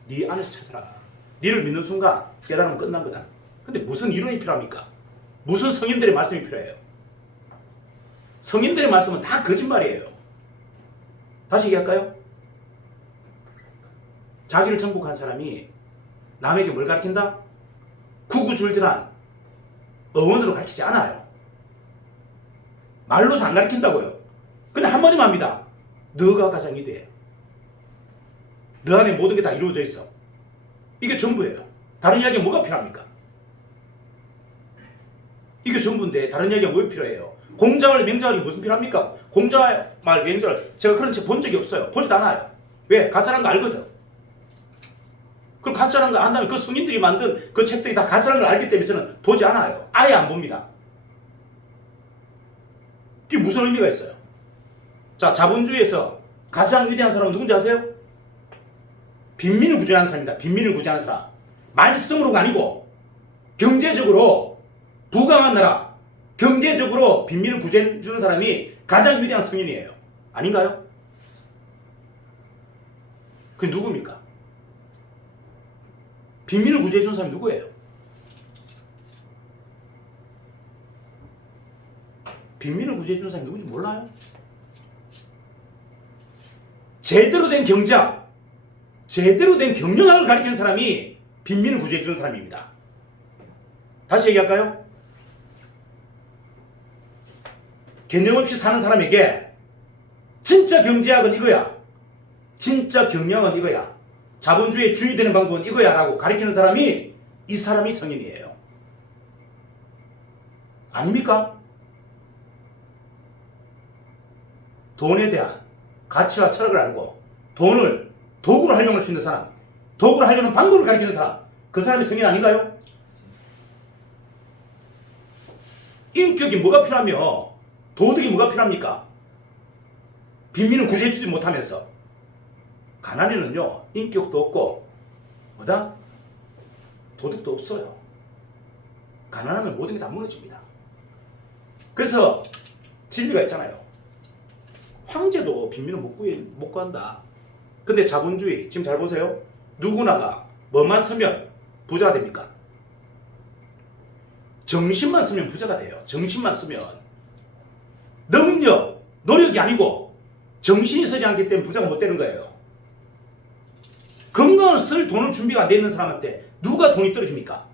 네 안에서 찾아라. 네를 믿는 순간 깨달으면 끝난 거다. 근데 무슨 이론이 필요합니까? 무슨 성인들의 말씀이 필요해요? 성인들의 말씀은 다 거짓말이에요. 다시 얘기할까요? 자기를 정복한 사람이 남에게 뭘 가르친다? 구구절절한 어원으로 가르치지 않아요. 말로서 안 가르친다고요. 근데 한마디만 합니다. 너가 가장 위대해. 너 안에 모든 게 다 이루어져 있어. 이게 전부예요. 다른 이야기가 뭐가 필요합니까? 이게 전부인데 다른 이야기가 뭐 필요해요? 공자말 맹자말이 무슨 필요합니까? 공자말 맹자말 제가 그런 책 본 적이 없어요. 보지도 않아요. 왜? 가짜라는 거 알거든. 그럼 가짜라는 거 안다면 그 성인들이 만든 그 책들이 다 가짜라는 걸 알기 때문에 저는 보지 않아요. 아예 안 봅니다. 이게 무슨 의미가 있어요? 자, 자본주의에서 가장 위대한 사람은 누군지 아세요? 빈민을 구제하는 사람입니다. 빈민을 구제하는 사람. 말씀으로가 아니고 경제적으로 부강한 나라, 경제적으로 빈민을 구제해주는 사람이 가장 위대한 성인이에요. 아닌가요? 그게 누굽니까? 빈민을 구제해주는 사람이 누구예요? 빈민을 구제해주는 사람이 누군지 몰라요? 제대로 된 경제학, 제대로 된 경영학을 가르치는 사람이 빈민을 구제해주는 사람입니다. 다시 얘기할까요? 개념 없이 사는 사람에게 진짜 경제학은 이거야, 진짜 경영은 이거야, 자본주의의 주인이 되는 방법은 이거야 라고 가르치는 사람이 이 사람이 성인이에요. 아닙니까? 돈에 대한 가치와 철학을 알고 돈을 도구로 활용할 수 있는 사람, 도구로 활용하는 방법을 가르치는 사람, 그 사람이 성인 아닌가요? 인격이 뭐가 필요하며 도덕이 뭐가 필요합니까? 빈민을 구제해주지 못하면서. 가난에는요, 인격도 없고 뭐다? 도덕도 없어요. 가난하면 모든 게 다 무너집니다. 그래서 진리가 있잖아요. 황제도 빈민을 못 구한다. 근데 자본주의, 지금 잘 보세요. 누구나가 뭐만 쓰면 부자가 됩니까? 정신만 쓰면 부자가 돼요. 정신만 쓰면. 능력, 노력이 아니고 정신이 서지 않기 때문에 부자가 못 되는 거예요. 건강을 쓸 돈을 준비가 안 돼 있는 사람한테 누가 돈이 떨어집니까?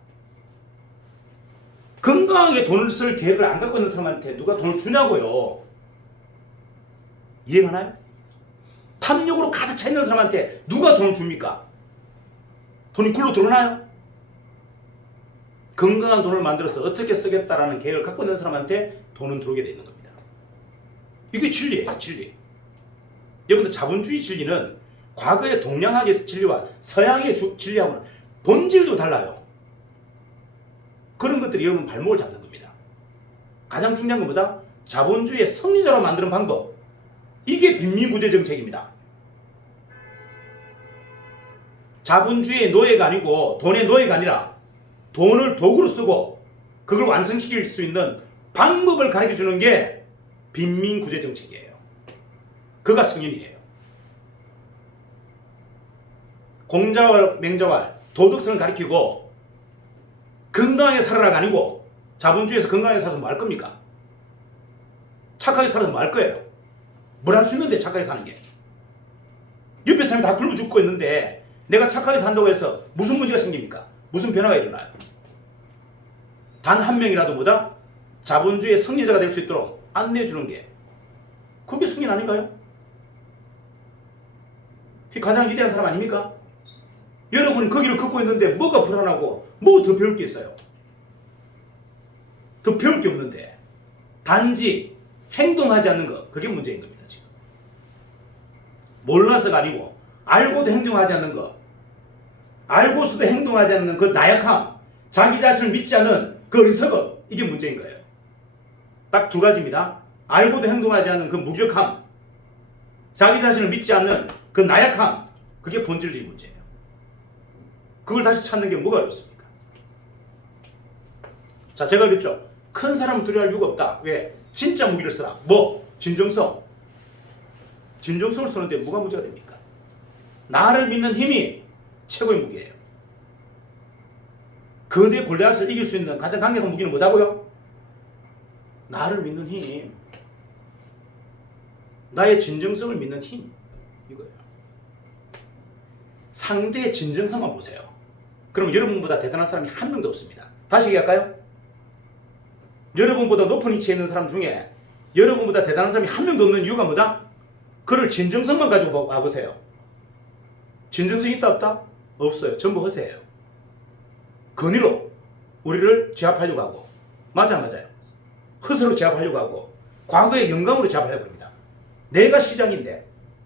건강하게 돈을 쓸 계획을 안 갖고 있는 사람한테 누가 돈을 주냐고요. 이해가나요? 탐욕으로 가득 차 있는 사람한테 누가 돈을 줍니까? 돈이 굴러 들어오나요? 건강한 돈을 만들어서 어떻게 쓰겠다라는 계획을 갖고 있는 사람한테 돈은 들어오게 돼 있는 겁니다. 이게 진리예요, 진리. 여러분들 자본주의 진리는 과거의 동양학의 진리와 서양의 진리하고는 본질도 달라요. 그런 것들이 여러분 발목을 잡는 겁니다. 가장 중요한 건 뭐다? 자본주의의 승리자로 만드는 방법. 이게 빈민구제 정책입니다. 자본주의의 노예가 아니고 돈의 노예가 아니라 돈을 도구로 쓰고 그걸 완성시킬 수 있는 방법을 가르쳐주는 게 빈민구제 정책이에요. 그가 승인이에요. 공자왈 맹자왈 도덕성을 가르치고 건강하게 살아라가 아니고 자본주의에서 건강하게 살아서 뭐 할 겁니까? 착하게 살아서 뭐 할 거예요? 뭘 할 수 있는데 착하게 사는 게. 옆에 사람이 다 굶어 죽고 있는데 내가 착하게 산다고 해서 무슨 문제가 생깁니까? 무슨 변화가 일어나요? 단 한 명이라도 뭐다? 자본주의의 승리자가 될 수 있도록 안내해주는 게 그게 승인 아닌가요? 그게 가장 위대한 사람 아닙니까? 여러분이 거기를 걷고 있는데 뭐가 불안하고 뭐 더 배울 게 있어요? 더 배울 게 없는데 단지 행동하지 않는 것, 그게 문제인 겁니다. 지금 몰라서가 아니고 알고도 행동하지 않는 것, 알고서도 행동하지 않는 그 나약함, 자기 자신을 믿지 않는 그 어리석음, 이게 문제인 거예요. 딱 두 가지입니다. 알고도 행동하지 않는 그 무력함, 자기 자신을 믿지 않는 그 나약함, 그게 본질적인 문제예요. 그걸 다시 찾는 게 뭐가 어렵습니까? 자, 제가 그랬죠. 큰 사람은 두려워할 이유가 없다. 왜? 진짜 무기를 쓰라. 뭐? 진정성. 진정성을 쓰는데 뭐가 문제가 됩니까? 나를 믿는 힘이 최고의 무기예요. 거대 골리앗을 이길 수 있는 가장 강력한 무기는 뭐다고요? 나를 믿는 힘. 나의 진정성을 믿는 힘. 이거예요. 상대의 진정성만 보세요. 그럼 여러분보다 대단한 사람이 한 명도 없습니다. 다시 얘기할까요? 여러분보다 높은 위치에 있는 사람 중에 여러분보다 대단한 사람이 한 명도 없는 이유가 뭐다? 그를 진정성만 가지고 봐보세요. 진정성이 있다 없다? 없어요. 전부 허세예요. 권위로 우리를 제압하려고 하고. 맞아, 맞아요. 허세로 제압하려고 하고 과거의 영감으로 제압하려고 합니다. 내가 시장인데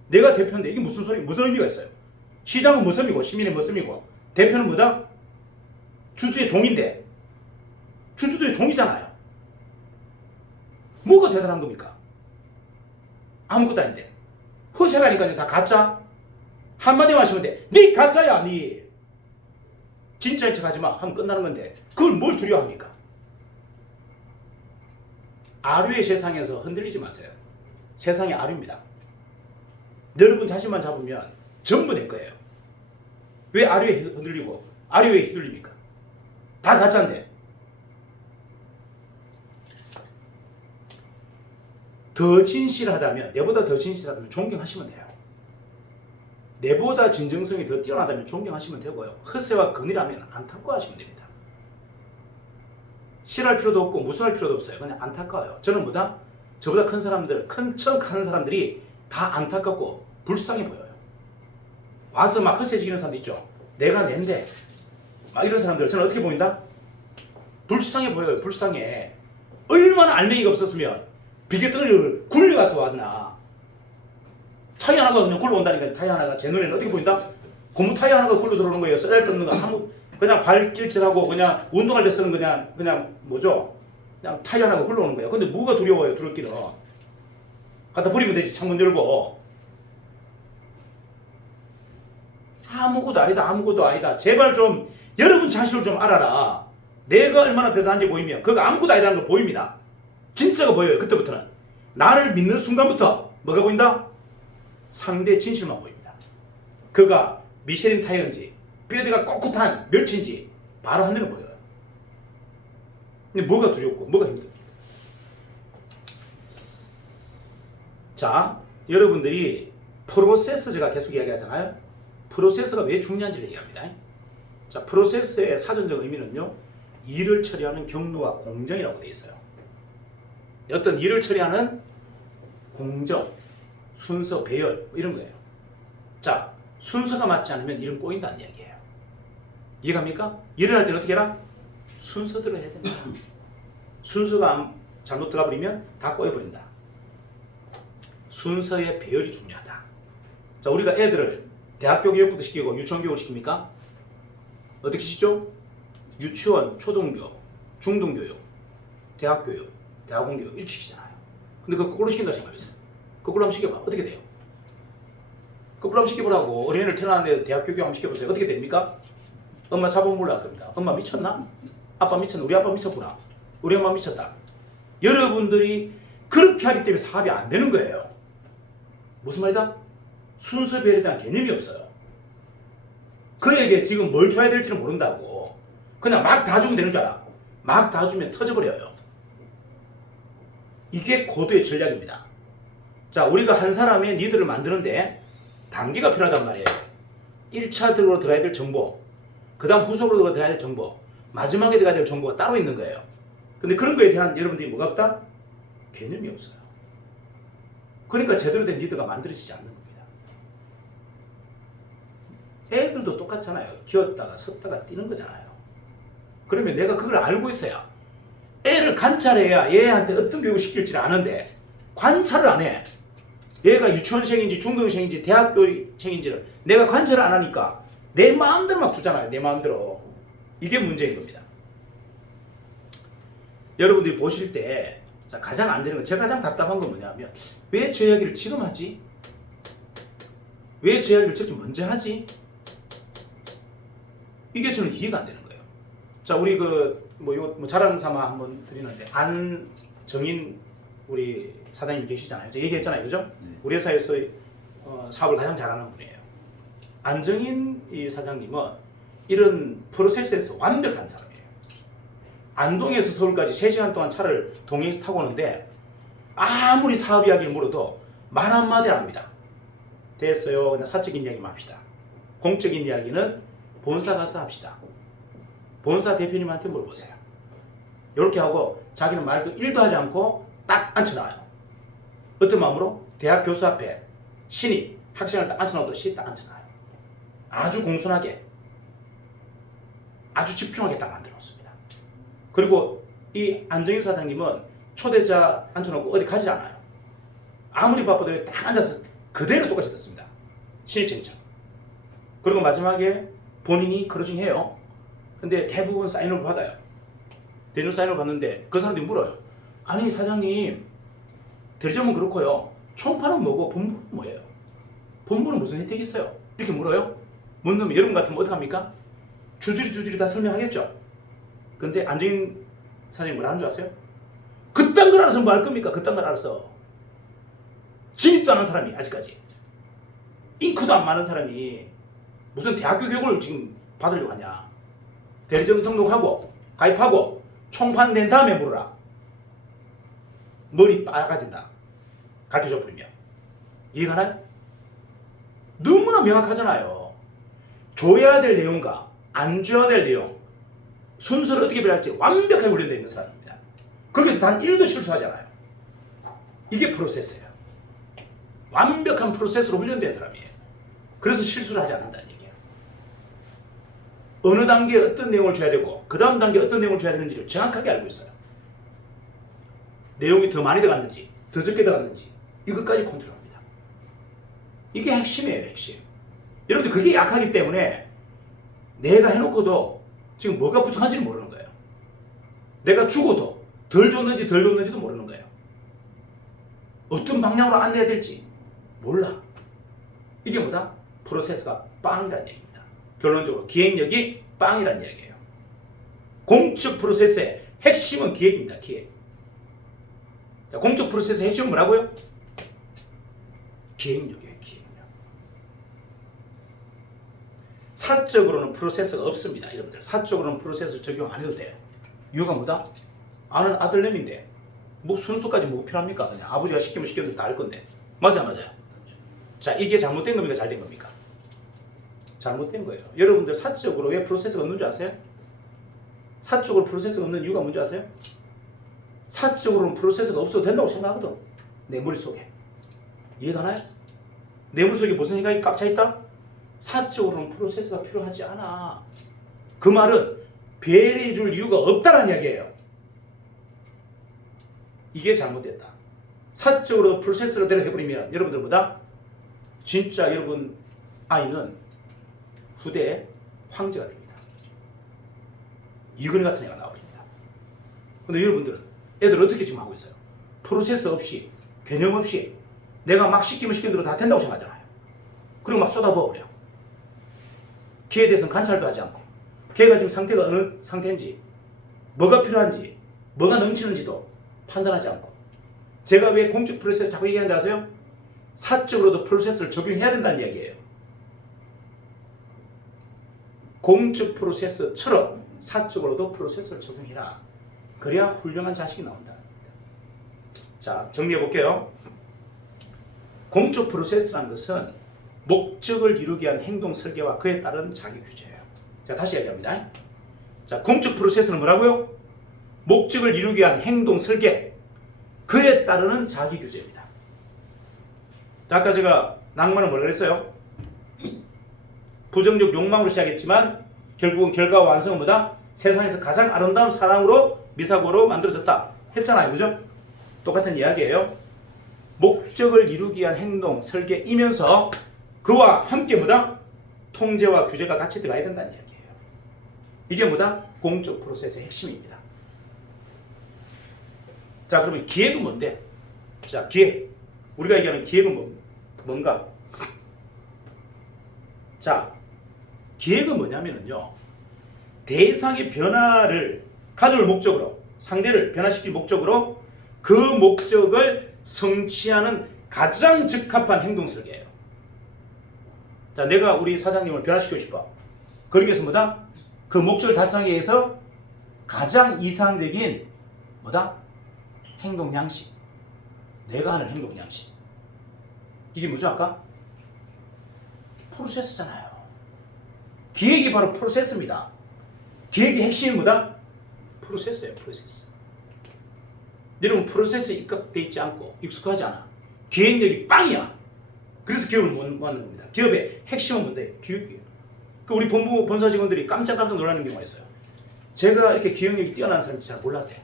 내가 대표인데 이게 무슨 소리 무슨 의미가 있어요? 시장은 무슨이고 시민은 무슨이고 대표는 뭐다? 주주의 종인데 주주들의 종이잖아요. 뭐가 대단한 겁니까? 아무것도 아닌데 허세라니까요. 다 가짜. 한마디만 하시면 돼. 네 가짜야 네. 진짜인 척 하지 마 하면 끝나는 건데 그걸 뭘 두려워합니까? 아류의 세상에서 흔들리지 마세요. 세상이 아류입니다. 여러분 자신만 잡으면 전부 내 거예요. 왜 아류에 흔들리고 아류에 흔들립니까? 다 가짜인데. 더 진실하다면 내보다 더 진실하다면 존경하시면 돼요. 내보다 진정성이 더 뛰어나다면 존경하시면 되고요. 허세와 근이라면 안타까워하시면 됩니다. 싫어할 필요도 없고 무서워할 필요도 없어요. 그냥 안타까워요. 저는 뭐다? 저보다 큰 사람들, 큰 척 하는 사람들이 다 안타깝고 불쌍해 보여요. 와서 막 허세 지기는 사람도 있죠. 내가 낸데 막 이런 사람들 저는 어떻게 보인다? 불쌍해 보여요. 불쌍해. 얼마나 알맹이가 없었으면 비계덩이를 굴려가서 왔나. 타이 하나가 그냥 굴러온다니까. 타이 하나가 제 눈에는 어떻게 보인다? 고무 타이 하나가 굴러 들어오는 거예요. 쓰레기 뜯는 거 아무 그냥 발길질하고 그냥 운동할 때 쓰는 그냥 뭐죠? 그냥 타이 하나가 굴러오는 거예요. 근데 뭐가 두려워요? 두렵기는. 갖다 버리면 되지. 창문 열고. 아무것도 아니다. 아무것도 아니다. 제발 좀 여러분 자신을 좀 알아라. 내가 얼마나 대단한지 보이면 그거 아무것도 아니라는 거 보입니다. 진짜가 보여요. 그때부터는. 나를 믿는 순간부터 뭐가 보인다? 상대의 진실만 보입니다. 그가 미쉐린 타이어인지 뼈대가 꼿꼿한 멸치인지 바로 한눈에 보여요. 근데 뭐가 두렵고 뭐가 힘듭니까? 자, 여러분들이 프로세스 제가 계속 이야기하잖아요. 프로세스가 왜 중요한지를 얘기합니다. 자, 프로세스의 사전적 의미는요. 일을 처리하는 경로와 공정이라고 되어 있어요. 어떤 일을 처리하는 공정, 순서, 배열 이런 거예요. 자, 순서가 맞지 않으면 일은 꼬인다는 얘기예요. 이해갑니까? 일을 할 때는 어떻게 해라? 순서대로 해야 된다. 순서가 잘못 들어가 버리면 다 꼬여버린다. 순서의 배열이 중요하다. 자, 우리가 애들을 대학교 교육부터 시키고 유치원 교육을 시킵니까? 어떻게 시죠? 유치원, 초등교육, 중등교육, 대학교육, 대학원 교육 이렇게 시키잖아요. 근데 그거 거꾸로 시킨다고 생각해보세요. 거꾸로 한번 시켜봐. 어떻게 돼요? 거꾸로 한번 시켜보라고. 어린이를 태어났는데 대학교 교육 한번 시켜보세요. 어떻게 됩니까? 엄마 잡아먹으려 할 겁니다. 엄마 미쳤나? 아빠 미쳤나? 우리 아빠 미쳤구나. 우리 엄마 미쳤다. 여러분들이 그렇게 하기 때문에 사업이 안 되는 거예요. 무슨 말이다? 순서별에 대한 개념이 없어요. 그에게 지금 뭘 줘야 될지는 모른다고. 그냥 막 다 주면 되는 줄 알아. 막 다 주면 터져버려요. 이게 고도의 전략입니다. 자, 우리가 한 사람의 리더를 만드는데 단계가 필요하단 말이에요. 1차적으로 들어가야 될 정보, 그 다음 후속으로 들어가야 될 정보, 마지막에 들어가야 될 정보가 따로 있는 거예요. 근데 그런 거에 대한 여러분들이 뭐가 없다? 개념이 없어요. 그러니까 제대로 된 리더가 만들어지지 않는 겁니다. 애들도 똑같잖아요. 기었다가 섰다가 뛰는 거잖아요. 그러면 내가 그걸 알고 있어야 애를 관찰해야 얘한테 어떤 교육을 시킬지를 아는데 관찰을 안 해. 얘가 유치원생인지 중등생인지 대학교생인지를 내가 관찰을 안 하니까 내 마음대로 막 주잖아요. 내 마음대로. 이게 문제인 겁니다. 여러분들이 보실 때 자, 가장 안 되는 건 제가 가장 답답한 건 뭐냐면 왜 저 이야기를 지금 하지? 왜 저 이야기를 저렇게 먼저 하지? 이게 저는 이해가 안 되는 거예요. 자, 우리 이거 자랑 삼아 한번 드리는데 안정인 우리 사장님 계시잖아요. 제가 얘기했잖아요, 그죠? 우리 회사에서 사업을 가장 잘하는 분이에요. 안정인 이 사장님은 이런 프로세스에서 완벽한 사람이에요. 안동에서 서울까지 3시간 동안 차를 동행해서 타고 오는데 아무리 사업 이야기를 물어도 말 한마디 안 합니다. 됐어요. 그냥 사적인 이야기만 합시다. 공적인 이야기는 본사 가서 합시다. 본사 대표님한테 물어보세요. 이렇게 하고 자기는 말도 1도 하지 않고 딱 앉혀놔요. 어떤 마음으로? 대학 교수 앞에 신입 학생을 딱 앉혀놓듯이 딱 앉혀놔요. 아주 공손하게 아주 집중하게 딱 만들어 놓습니다. 그리고 이 안정인 사장님은 초대자 앉혀놓고 어디 가지 않아요. 아무리 바빠도 딱 앉아서 그대로 똑같이 듣습니다. 신입생처럼. 그리고 마지막에 본인이 크로징해요. 근데 대부분 사인을 받아요. 대리점 사인을 받는데 그 사람들이 물어요. 아니 사장님, 대리점은 그렇고요. 총판은 뭐고 본부는 뭐예요? 본부는 무슨 혜택이 있어요? 이렇게 물어요. 묻는 여러분 같으면 어떡합니까? 주주리 다 설명하겠죠. 근데 안정인 사장님 뭐라 하는 줄 아세요? 그딴 걸 알아서 뭐 할 겁니까? 그딴 걸 알아서. 진입도 안 한 사람이 아직까지. 잉크도 안 많은 사람이 무슨 대학교 교육을 지금 받으려고 하냐. 대리점 등록하고 가입하고 총판 낸 다음에 물어라. 머리 빠가진다. 가르쳐줘 버리면. 이해가나요? 너무나 명확하잖아요. 줘야 될 내용과 안 줘야 될 내용, 순서를 어떻게 배할지 완벽하게 훈련되어 있는 사람입니다. 거기서 단 1도 실수하지 않아요. 이게 프로세스예요. 완벽한 프로세스로 훈련된 사람이에요. 그래서 실수를 하지 않는다는 얘기예요. 어느 단계에 어떤 내용을 줘야 되고 그 다음 단계에 어떤 내용을 줘야 되는지를 정확하게 알고 있어요. 내용이 더 많이 들어갔는지 더 적게 들어갔는지 이것까지 컨트롤합니다. 이게 핵심이에요. 핵심. 여러분들 그게 약하기 때문에 내가 해놓고도 지금 뭐가 부족한지를 모르는 거예요. 내가 주고도 덜 줬는지 덜 줬는지도 모르는 거예요. 어떤 방향으로 안내해야 될지 몰라. 이게 뭐다? 프로세스가 빵이라는 얘기입니다. 결론적으로 기획력이 빵이라는 얘기예요. 공적 프로세스의 핵심은 기획입니다. 기획. 자, 공적 프로세스의 핵심은 뭐라고요? 기획력이에요. 기획력. 사적으로는 프로세스가 없습니다. 여러분들 사적으로는 프로세스 적용 안 해도 돼요. 이유가 뭐다? 아는 아들내미인데 뭐 순수까지 뭐 필요합니까? 그냥 아버지가 시키면 시켜도 다 할 건데. 맞아요. 자, 이게 잘못된 겁니까? 잘된 겁니까? 잘못된 거예요. 여러분들 사적으로 왜 프로세스가 없는 줄 아세요? 사적으로 프로세스가 없는 이유가 뭔지 아세요? 사적으로는 프로세스가 없어도 된다고 생각하거든. 내 머릿속에. 이해가나요? 내 머릿속에 무슨 생각이 꽉 차있다? 사적으로는 프로세스가 필요하지 않아. 그 말은 배려해 줄 이유가 없다는 이야기예요. 이게 잘못됐다. 사적으로 프로세스를 대로 해버리면 여러분들보다 진짜 여러분 아이는 후대에 황제가 됩니다. 이근희 같은 애가 나와버립니다. 근데 여러분들은 애들 어떻게 지금 하고 있어요? 프로세스 없이 개념 없이 내가 막 시키면 시킨 대로 다 된다고 생각하잖아요. 그리고 막 쏟아부어버려. 걔에 대해서는 관찰도 하지 않고 걔가 지금 상태가 어느 상태인지 뭐가 필요한지 뭐가 넘치는지도 판단하지 않고. 제가 왜 공적 프로세스 자꾸 얘기하는지 아세요? 사적으로도 프로세스를 적용해야 된다는 이야기예요. 공적 프로세스처럼 사적으로도 프로세스를 적용해라. 그래야 훌륭한 자식이 나온다. 자, 정리해 볼게요. 공적 프로세스라는 것은 목적을 이루기 위한 행동 설계와 그에 따른 자기 규제예요. 자, 다시 이야기합니다. 자, 공적 프로세스는 뭐라고요? 목적을 이루기 위한 행동 설계, 그에 따르는 자기 규제입니다. 자, 아까 제가 낭만은 뭐라 그랬어요? 부정적 욕망으로 시작했지만 결국은 결과와 완성은 뭐다? 세상에서 가장 아름다운 사랑으로 미사고로 만들어졌다 했잖아요. 그죠? 똑같은 이야기예요. 목적을 이루기 위한 행동 설계이면서 그와 함께 뭐다? 통제와 규제가 같이 들어가야 된다는 이야기예요. 이게 뭐다? 공적 프로세스의 핵심입니다. 자, 그러면 기획은 뭔데? 자, 기획. 우리가 얘기하는 기획은 뭔가? 자, 기획은 뭐냐면요. 대상의 변화를 가져올 목적으로, 상대를 변화시킬 목적으로 그 목적을 성취하는 가장 적합한 행동 설계예요. 자, 내가 우리 사장님을 변화시키고 싶어. 그러기 위해서 뭐다? 그 목적을 달성하기 위해서 가장 이상적인 뭐다? 행동 양식. 내가 하는 행동 양식. 이게 뭐죠 아까? 프로세스잖아요. 기획이 바로 프로세스입니다. 기획의 핵심이 뭐다? 프로세스예요. 프로세스. 여러분 프로세스에 입각되어 있지 않고 익숙하지 않아. 기획력이 빵이야. 그래서 기업을 못 하는 겁니다. 기업의 핵심은 뭔데? 기획이에요. 그 우리 본부 본사 직원들이 깜짝깜짝 놀라는 경우가 있어요. 제가 이렇게 기획력이 뛰어난 사람인지 잘 몰랐대요.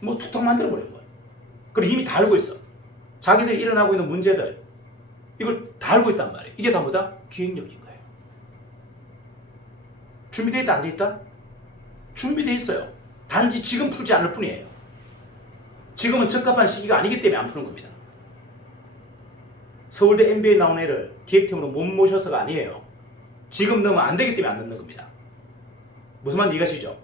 뭐 툭툭 만들어버린 거예요. 그리고 이미 다 알고 있어. 자기들이 일어나고 있는 문제들 이걸 다 알고 있단 말이에요. 이게 다 뭐다? 기획력인 거예요. 준비되어 있다 안 돼 있다? 준비되어 있어요. 단지 지금 풀지 않을 뿐이에요. 지금은 적합한 시기가 아니기 때문에 안 푸는 겁니다. 서울대 MBA 나온 애를 기획팀으로 못 모셔서가 아니에요. 지금 넣으면 안 되기 때문에 안 넣는 겁니다. 무슨 말인지 이해가시죠?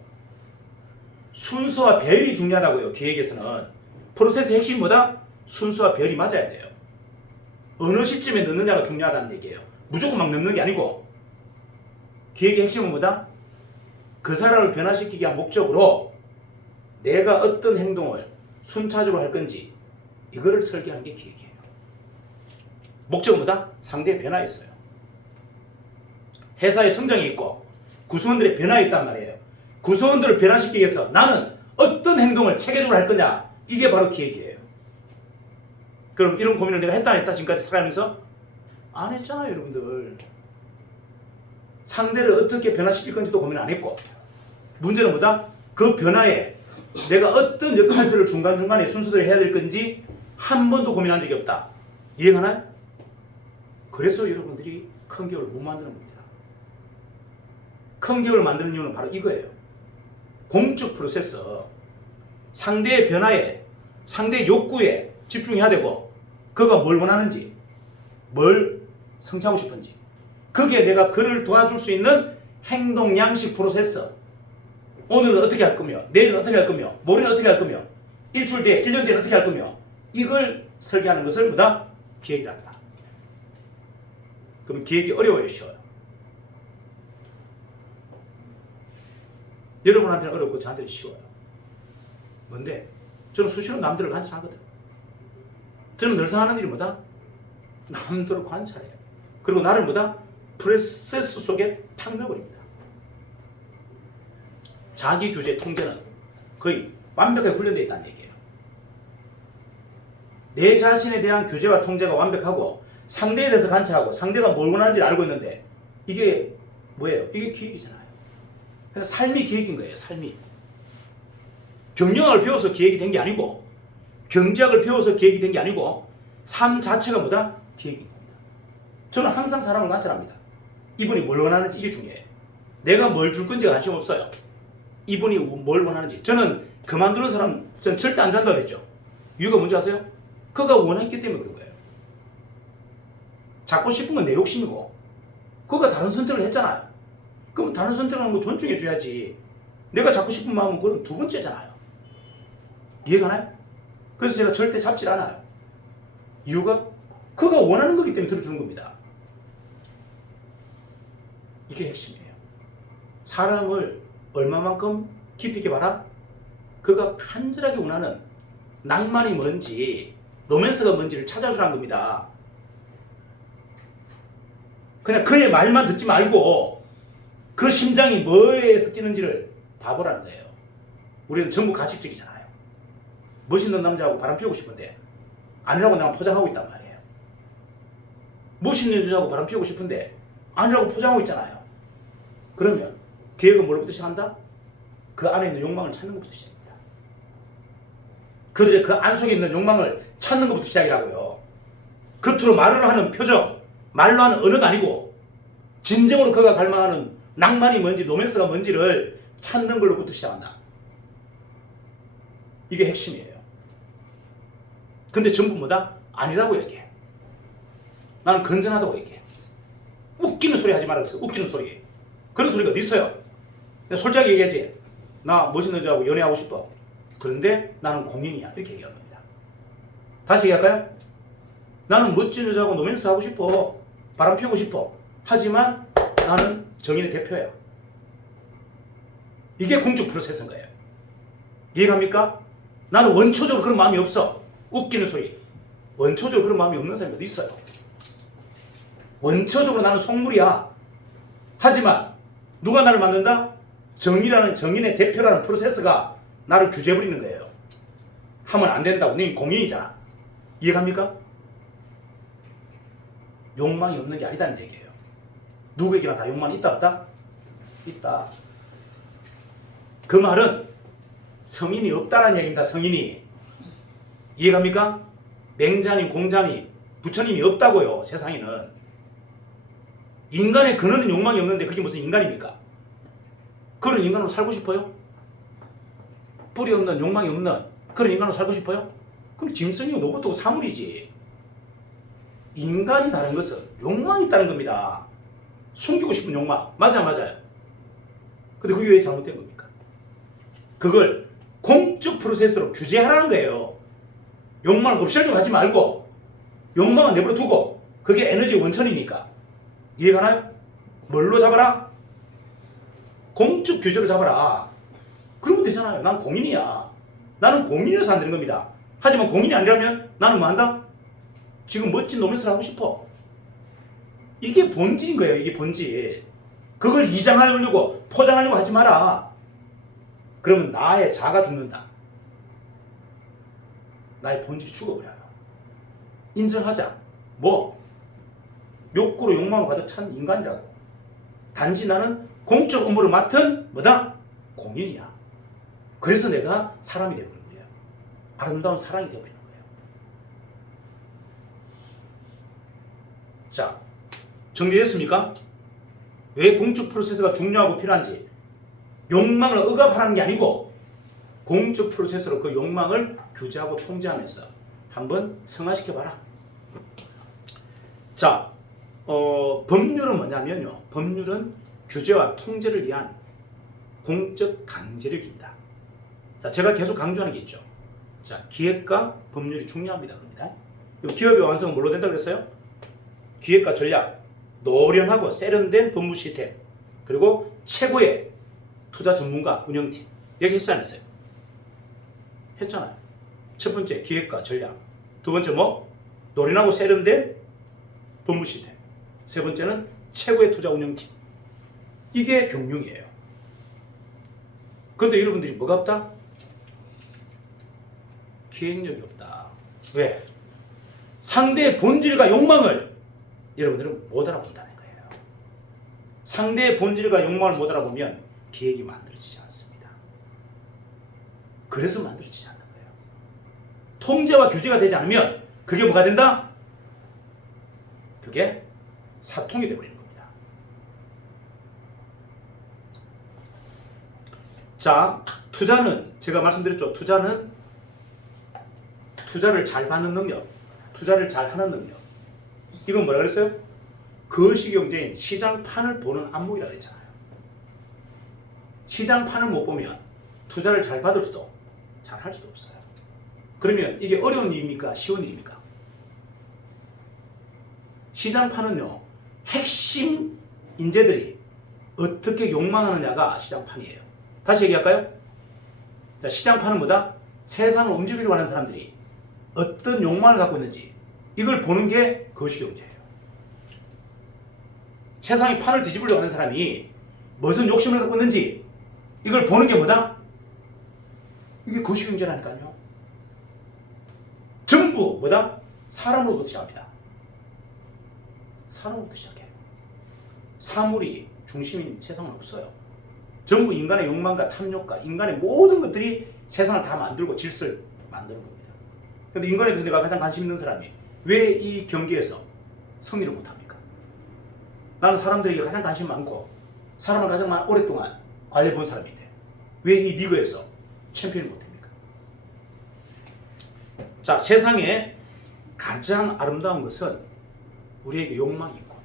순서와 배열이 중요하다고요. 기획에서는. 프로세스의 핵심이 뭐다? 순서와 배열이 맞아야 돼요. 어느 시점에 넣느냐가 중요하다는 얘기예요. 무조건 막 넣는 게 아니고. 기획의 핵심은 뭐다? 그 사람을 변화시키기 위한 목적으로 내가 어떤 행동을 순차적으로 할 건지 이거를 설계하는 게 기획이에요. 목적은 뭐다? 상대의 변화였어요. 회사의 성장이 있고 구성원들의 변화가 있단 말이에요. 구성원들을 변화시키기 위해서 나는 어떤 행동을 체계적으로 할 거냐, 이게 바로 기획이에요. 그럼 이런 고민을 내가 했다 안 했다 지금까지 살아가면서? 안 했잖아요. 여러분들. 상대를 어떻게 변화시킬 건지도 고민 안 했고, 문제는 뭐다? 그 변화에 내가 어떤 역할들을 중간중간에 순서대로 해야 될 건지 한 번도 고민한 적이 없다. 이해가나요? 그래서 여러분들이 큰 기업을 못 만드는 겁니다. 큰 기업을 만드는 이유는 바로 이거예요. 공적 프로세스, 상대의 변화에, 상대의 욕구에 집중해야 되고, 그가 뭘 원하는지, 뭘 성취하고 싶은지, 거기에 내가 그를 도와줄 수 있는 행동 양식 프로세스, 오늘은 어떻게 할 거며, 내일은 어떻게 할 거며, 모레는 어떻게 할 거며, 일주일 뒤에, 1년 뒤에는 어떻게 할 거며, 이걸 설계하는 것을 뭐다? 기획이라 한다. 그럼 기획이 어려워요, 쉬워요? 여러분한테는 어렵고 저한테는 쉬워요. 뭔데? 저는 수시로 남들을 관찰하거든. 저는 늘상 하는 일이 뭐다? 남들을 관찰해요. 그리고 나를 뭐다? 프로세스 속에 탁 넣어버립니다. 자기 규제 통제는 거의 완벽하게 훈련되어 있다는 얘기예요. 내 자신에 대한 규제와 통제가 완벽하고 상대에 대해서 관찰하고 상대가 뭘 원하는지를 알고 있는데 이게 뭐예요? 이게 기획이잖아요. 그래서 삶이 기획인 거예요. 삶이. 경영학을 배워서 기획이 된 게 아니고, 경제학을 배워서 기획이 된 게 아니고, 삶 자체가 뭐다? 기획인 겁니다. 저는 항상 사람을 관찰합니다. 이분이 뭘 원하는지 이게 중요해요. 내가 뭘 줄 건지 관심 없어요. 이분이 뭘 원하는지. 저는 그만두는 사람 전 절대 안 잔다고 했죠. 이유가 뭔지 아세요? 그가 원했기 때문에 그런 거예요. 잡고 싶은 건 내 욕심이고, 그가 다른 선택을 했잖아요. 그럼 다른 선택을 하는 거 존중해줘야지. 내가 잡고 싶은 마음은 그럼 두 번째잖아요. 이해가나요? 그래서 제가 절대 잡질 않아요. 이유가 그가 원하는 거기 때문에 들어주는 겁니다. 이게 핵심이에요. 사람을 얼마만큼 깊이 있게 봐라? 그가 간절하게 원하는 낭만이 뭔지, 로맨스가 뭔지를 찾아주라는 겁니다. 그냥 그의 말만 듣지 말고 그 심장이 뭐에서 뛰는지를 봐보라는 거예요. 우리는 전부 가식적이잖아요. 멋있는 남자하고 바람 피우고 싶은데 아니라고 내가 포장하고 있단 말이에요. 멋있는 여자하고 바람 피우고 싶은데 아니라고 포장하고 있잖아요. 그러면 계획은 뭘부터 시작한다? 그 안에 있는 욕망을 찾는 것부터 시작합니다. 그들의 그 안 속에 있는 욕망을 찾는 것부터 시작이라고요. 겉으로 말을 하는 표정, 말로 하는 언어가 아니고 진정으로 그가 갈망하는 낭만이 뭔지, 로맨스가 뭔지를 찾는 걸로부터 시작한다. 이게 핵심이에요. 근데 전부 뭐다? 아니라고 얘기해. 나는 건전하다고 얘기해. 웃기는 소리 하지 말았어. 웃기는 소리. 그런 소리가 어디 있어요? 내가 솔직하게 얘기하지. 나 멋있는 여자하고 연애하고 싶어. 그런데 나는 공인이야. 이렇게 얘기하는 겁니다. 다시 얘기할까요? 나는 멋진 여자하고 로맨스 하고 싶어. 바람 피우고 싶어. 하지만 나는 정인의 대표야. 이게 공적 프로세스인 거예요. 이해갑니까? 나는 원초적으로 그런 마음이 없어. 웃기는 소리. 원초적으로 그런 마음이 없는 사람이 어디 있어요? 원초적으로 나는 속물이야. 하지만 누가 나를 만든다? 정인의 대표라는 프로세스가 나를 규제해버리는 거예요. 하면 안 된다고. 네 공인이잖아. 이해갑니까? 욕망이 없는 게 아니다는 얘기예요. 누구에게나 다 욕망이 있다 없다? 있다. 그 말은 성인이 없다는 얘기입니다. 성인이. 이해갑니까? 맹자님, 공자님, 부처님이 없다고요. 세상에는. 인간의 근원은 욕망이 없는데 그게 무슨 인간입니까? 그런 인간으로 살고 싶어요? 뿌리 없는 욕망이 없는 그런 인간으로 살고 싶어요? 그럼 짐승이고 로봇이고 사물이지. 인간이 다른 것은 욕망이 있다는 겁니다. 숨기고 싶은 욕망. 맞아요. 근데 그게 왜 잘못된 겁니까? 그걸 공적 프로세스로 규제하라는 거예요. 욕망을 없애려고 하지 말고 욕망은 내버려 두고 그게 에너지 원천이니까. 이해가나요? 뭘로 잡아라? 공적 규제로 잡아라. 그러면 되잖아요. 난 공인이야. 나는 공인이어서 안 되는 겁니다. 하지만 공인이 아니라면 나는 뭐 한다? 지금 멋진 노면서를 하고 싶어. 이게 본질인 거예요. 이게 본질. 그걸 이장하려고 포장하려고 하지 마라. 그러면 나의 자가 죽는다. 나의 본질이 죽어버려요. 인정하자. 뭐? 욕구로 욕망으로 가득 찬 인간이라고. 단지 나는 공적 업무를 맡은 뭐다? 공인이야. 그래서 내가 사람이 되어버린 거예요. 아름다운 사랑이 되어버리는 거예요. 자, 정리됐습니까? 왜 공적 프로세스가 중요하고 필요한지. 욕망을 억압하는 게 아니고 공적 프로세스로 그 욕망을 규제하고 통제하면서 한번 승화시켜봐라. 자, 법률은 뭐냐면요. 법률은 규제와 통제를 위한 공적 강제력입니다. 자, 제가 계속 강조하는 게 있죠. 자, 기획과 법률이 중요합니다. 기업의 완성은 뭘로 된다고 그랬어요? 기획과 전략, 노련하고 세련된 법무 시스템, 그리고 최고의 투자 전문가 운영팀. 여기 했어요, 안 했어요? 했잖아요. 첫 번째 기획과 전략, 두 번째 뭐? 노련하고 세련된 법무 시스템, 세 번째는 최고의 투자 운영팀. 이게 경륜이에요. 그런데 여러분들이 뭐가 없다? 기획력이 없다. 왜? 상대의 본질과 욕망을 여러분들은 못 알아본다는 거예요. 상대의 본질과 욕망을 못 알아보면 기획이 만들어지지 않습니다. 그래서 만들어지지 않는 거예요. 통제와 규제가 되지 않으면 그게 뭐가 된다? 그게 사통이 되어버리는 겁니다. 자, 투자는 제가 말씀드렸죠. 투자는 투자를 잘 받는 능력, 투자를 잘 하는 능력. 이건 뭐라 그랬어요? 거시경제인 시장판을 보는 안목이라고 했잖아요. 시장판을 못 보면 투자를 잘 받을 수도 잘 할 수도 없어요. 그러면 이게 어려운 일입니까? 쉬운 일입니까? 시장판은요, 핵심 인재들이 어떻게 욕망하느냐가 시장판이에요. 다시 얘기할까요? 자, 시장판은 뭐다? 세상을 움직이려고 하는 사람들이 어떤 욕망을 갖고 있는지 이걸 보는 게 거시경제예요. 세상의 판을 뒤집으려고 하는 사람이 무슨 욕심을 갖고 있는지 이걸 보는 게 뭐다? 이게 거시경제라니까요. 전부 뭐다? 사람으로부터 시작합니다. 사람부터 시작해요. 사물이 중심인 세상은 없어요. 전부 인간의 욕망과 탐욕과 인간의 모든 것들이 세상을 다 만들고 질서를 만드는 겁니다. 그런데 인간에 대해서 내가 가장 관심 있는 사람이 왜 이 경기에서 승리를 못합니까? 나는 사람들에게 가장 관심 많고 사람을 가장 오랫동안 관리해본 사람인데 왜 이 리그에서 챔피언을 못합니까? 자, 세상에 가장 아름다운 것은 우리에게 욕망이 있고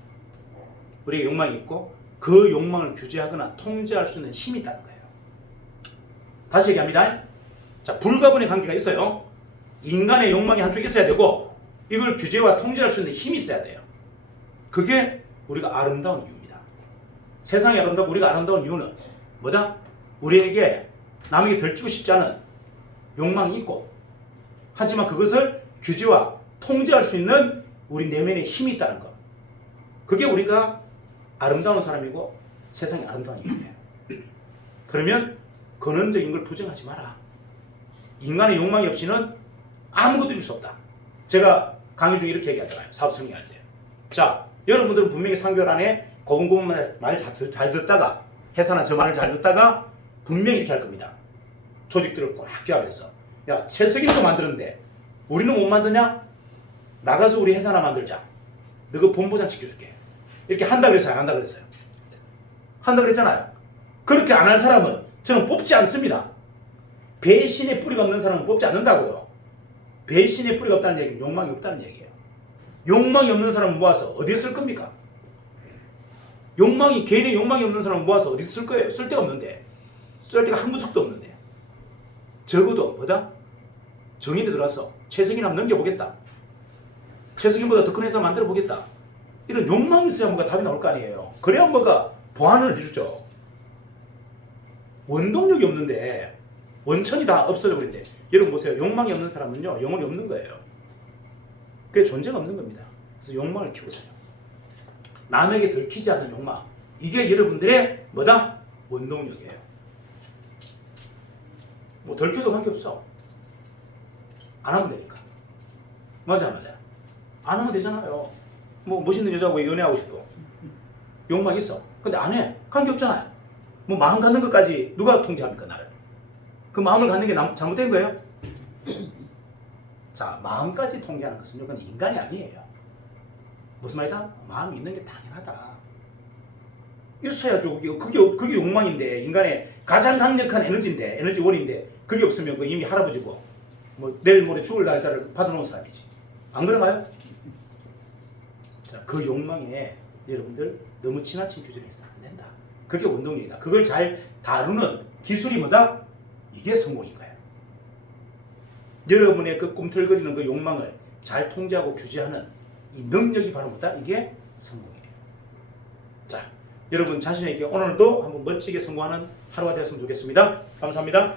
그 욕망을 규제하거나 통제할 수 있는 힘이 있다는 거예요. 다시 얘기합니다. 자, 불가분의 관계가 있어요. 인간의 욕망이 한쪽에 있어야 되고 이걸 규제와 통제할 수 있는 힘이 있어야 돼요. 그게 우리가 아름다운 이유입니다. 세상이 아름다고 우리가 아름다운 이유는 뭐다? 우리에게 남에게 들키고 싶지 않은 욕망이 있고 하지만 그것을 규제와 통제할 수 있는 우리 내면의 힘이 있다는 것. 그게 우리가 아름다운 사람이고 세상이 아름다운 이유예요. 그러면 근원적인 걸 부정하지 마라. 인간의 욕망이 없이는 아무것도 이룰 수 없다. 제가 강의 중에 이렇게 얘기하잖아요. 사업 승리할 때. 자, 여러분들은 분명히 3개월 안에 고분고분 말 잘 듣다가 회사나 저 말을 잘 듣다가 분명히 이렇게 할 겁니다. 조직들을 꽉 규합해서 야, 최석임도 만드는데 우리는 못 만드냐? 나가서 우리 회사 하나 만들자. 너가 본부장 시켜줄게. 이렇게 한다 그랬어요? 안 한다 그랬어요? 한다 그랬잖아요. 그렇게 안 할 사람은 저는 뽑지 않습니다. 배신의 뿌리가 없는 사람은 뽑지 않는다고요. 배신의 뿌리가 없다는 얘기는 욕망이 없다는 얘기예요. 욕망이 없는 사람은 모아서 어디에 쓸 겁니까? 개인의 욕망이 없는 사람은 모아서 어디서 쓸 거예요? 쓸 데가 없는데. 쓸 데가 한 구석도 없는데. 적어도 뭐다? 정인에 들어가서 최승인 한번 넘겨보겠다. 최승인보다 더 큰 회사 만들어 보겠다. 이런 욕망이 있어야 뭔가 답이 나올 거 아니에요. 그래야 뭐가 보완을 해주죠. 원동력이 없는데 원천이 다 없어져 버린대. 여러분 보세요. 욕망이 없는 사람은요 영혼이 없는 거예요. 그게 존재가 없는 겁니다. 그래서 욕망을 키우세요. 남에게 들키지 않는 욕망. 이게 여러분들의 뭐다? 원동력이에요. 뭐 들켜도 관계없어. 안 하면 되니까. 맞아. 안 하면 되잖아요. 뭐 멋있는 여자하고 연애하고 싶어. 욕망 있어. 근데 안 해. 관계없잖아요. 뭐 마음 갖는 것까지 누가 통제합니까 나를? 그 마음을 갖는 게 잘못된 거예요? 자, 마음까지 통제하는 것은요, 그건 인간이 아니에요. 무슨 말이다? 마음이 있는 게 당연하다. 있어야죠. 그게 욕망인데, 인간의 가장 강력한 에너지인데, 에너지원인데, 그게 없으면 이미 할아버지고, 뭐 내일 모레 죽을 날짜를 받아놓은 사람이지. 안 그런가요? 자, 그 욕망에 여러분들 너무 지나친 규제를 해서 안 된다. 그게 원동력이다. 그걸 잘 다루는 기술이 뭐다? 이게 성공인 거예요. 여러분의 그 꿈틀거리는 그 욕망을 잘 통제하고 규제하는 이 능력이 바로 뭐다? 이게 성공이에요. 자, 여러분 자신에게 오늘도 한번 멋지게 성공하는 하루가 되었으면 좋겠습니다. 감사합니다.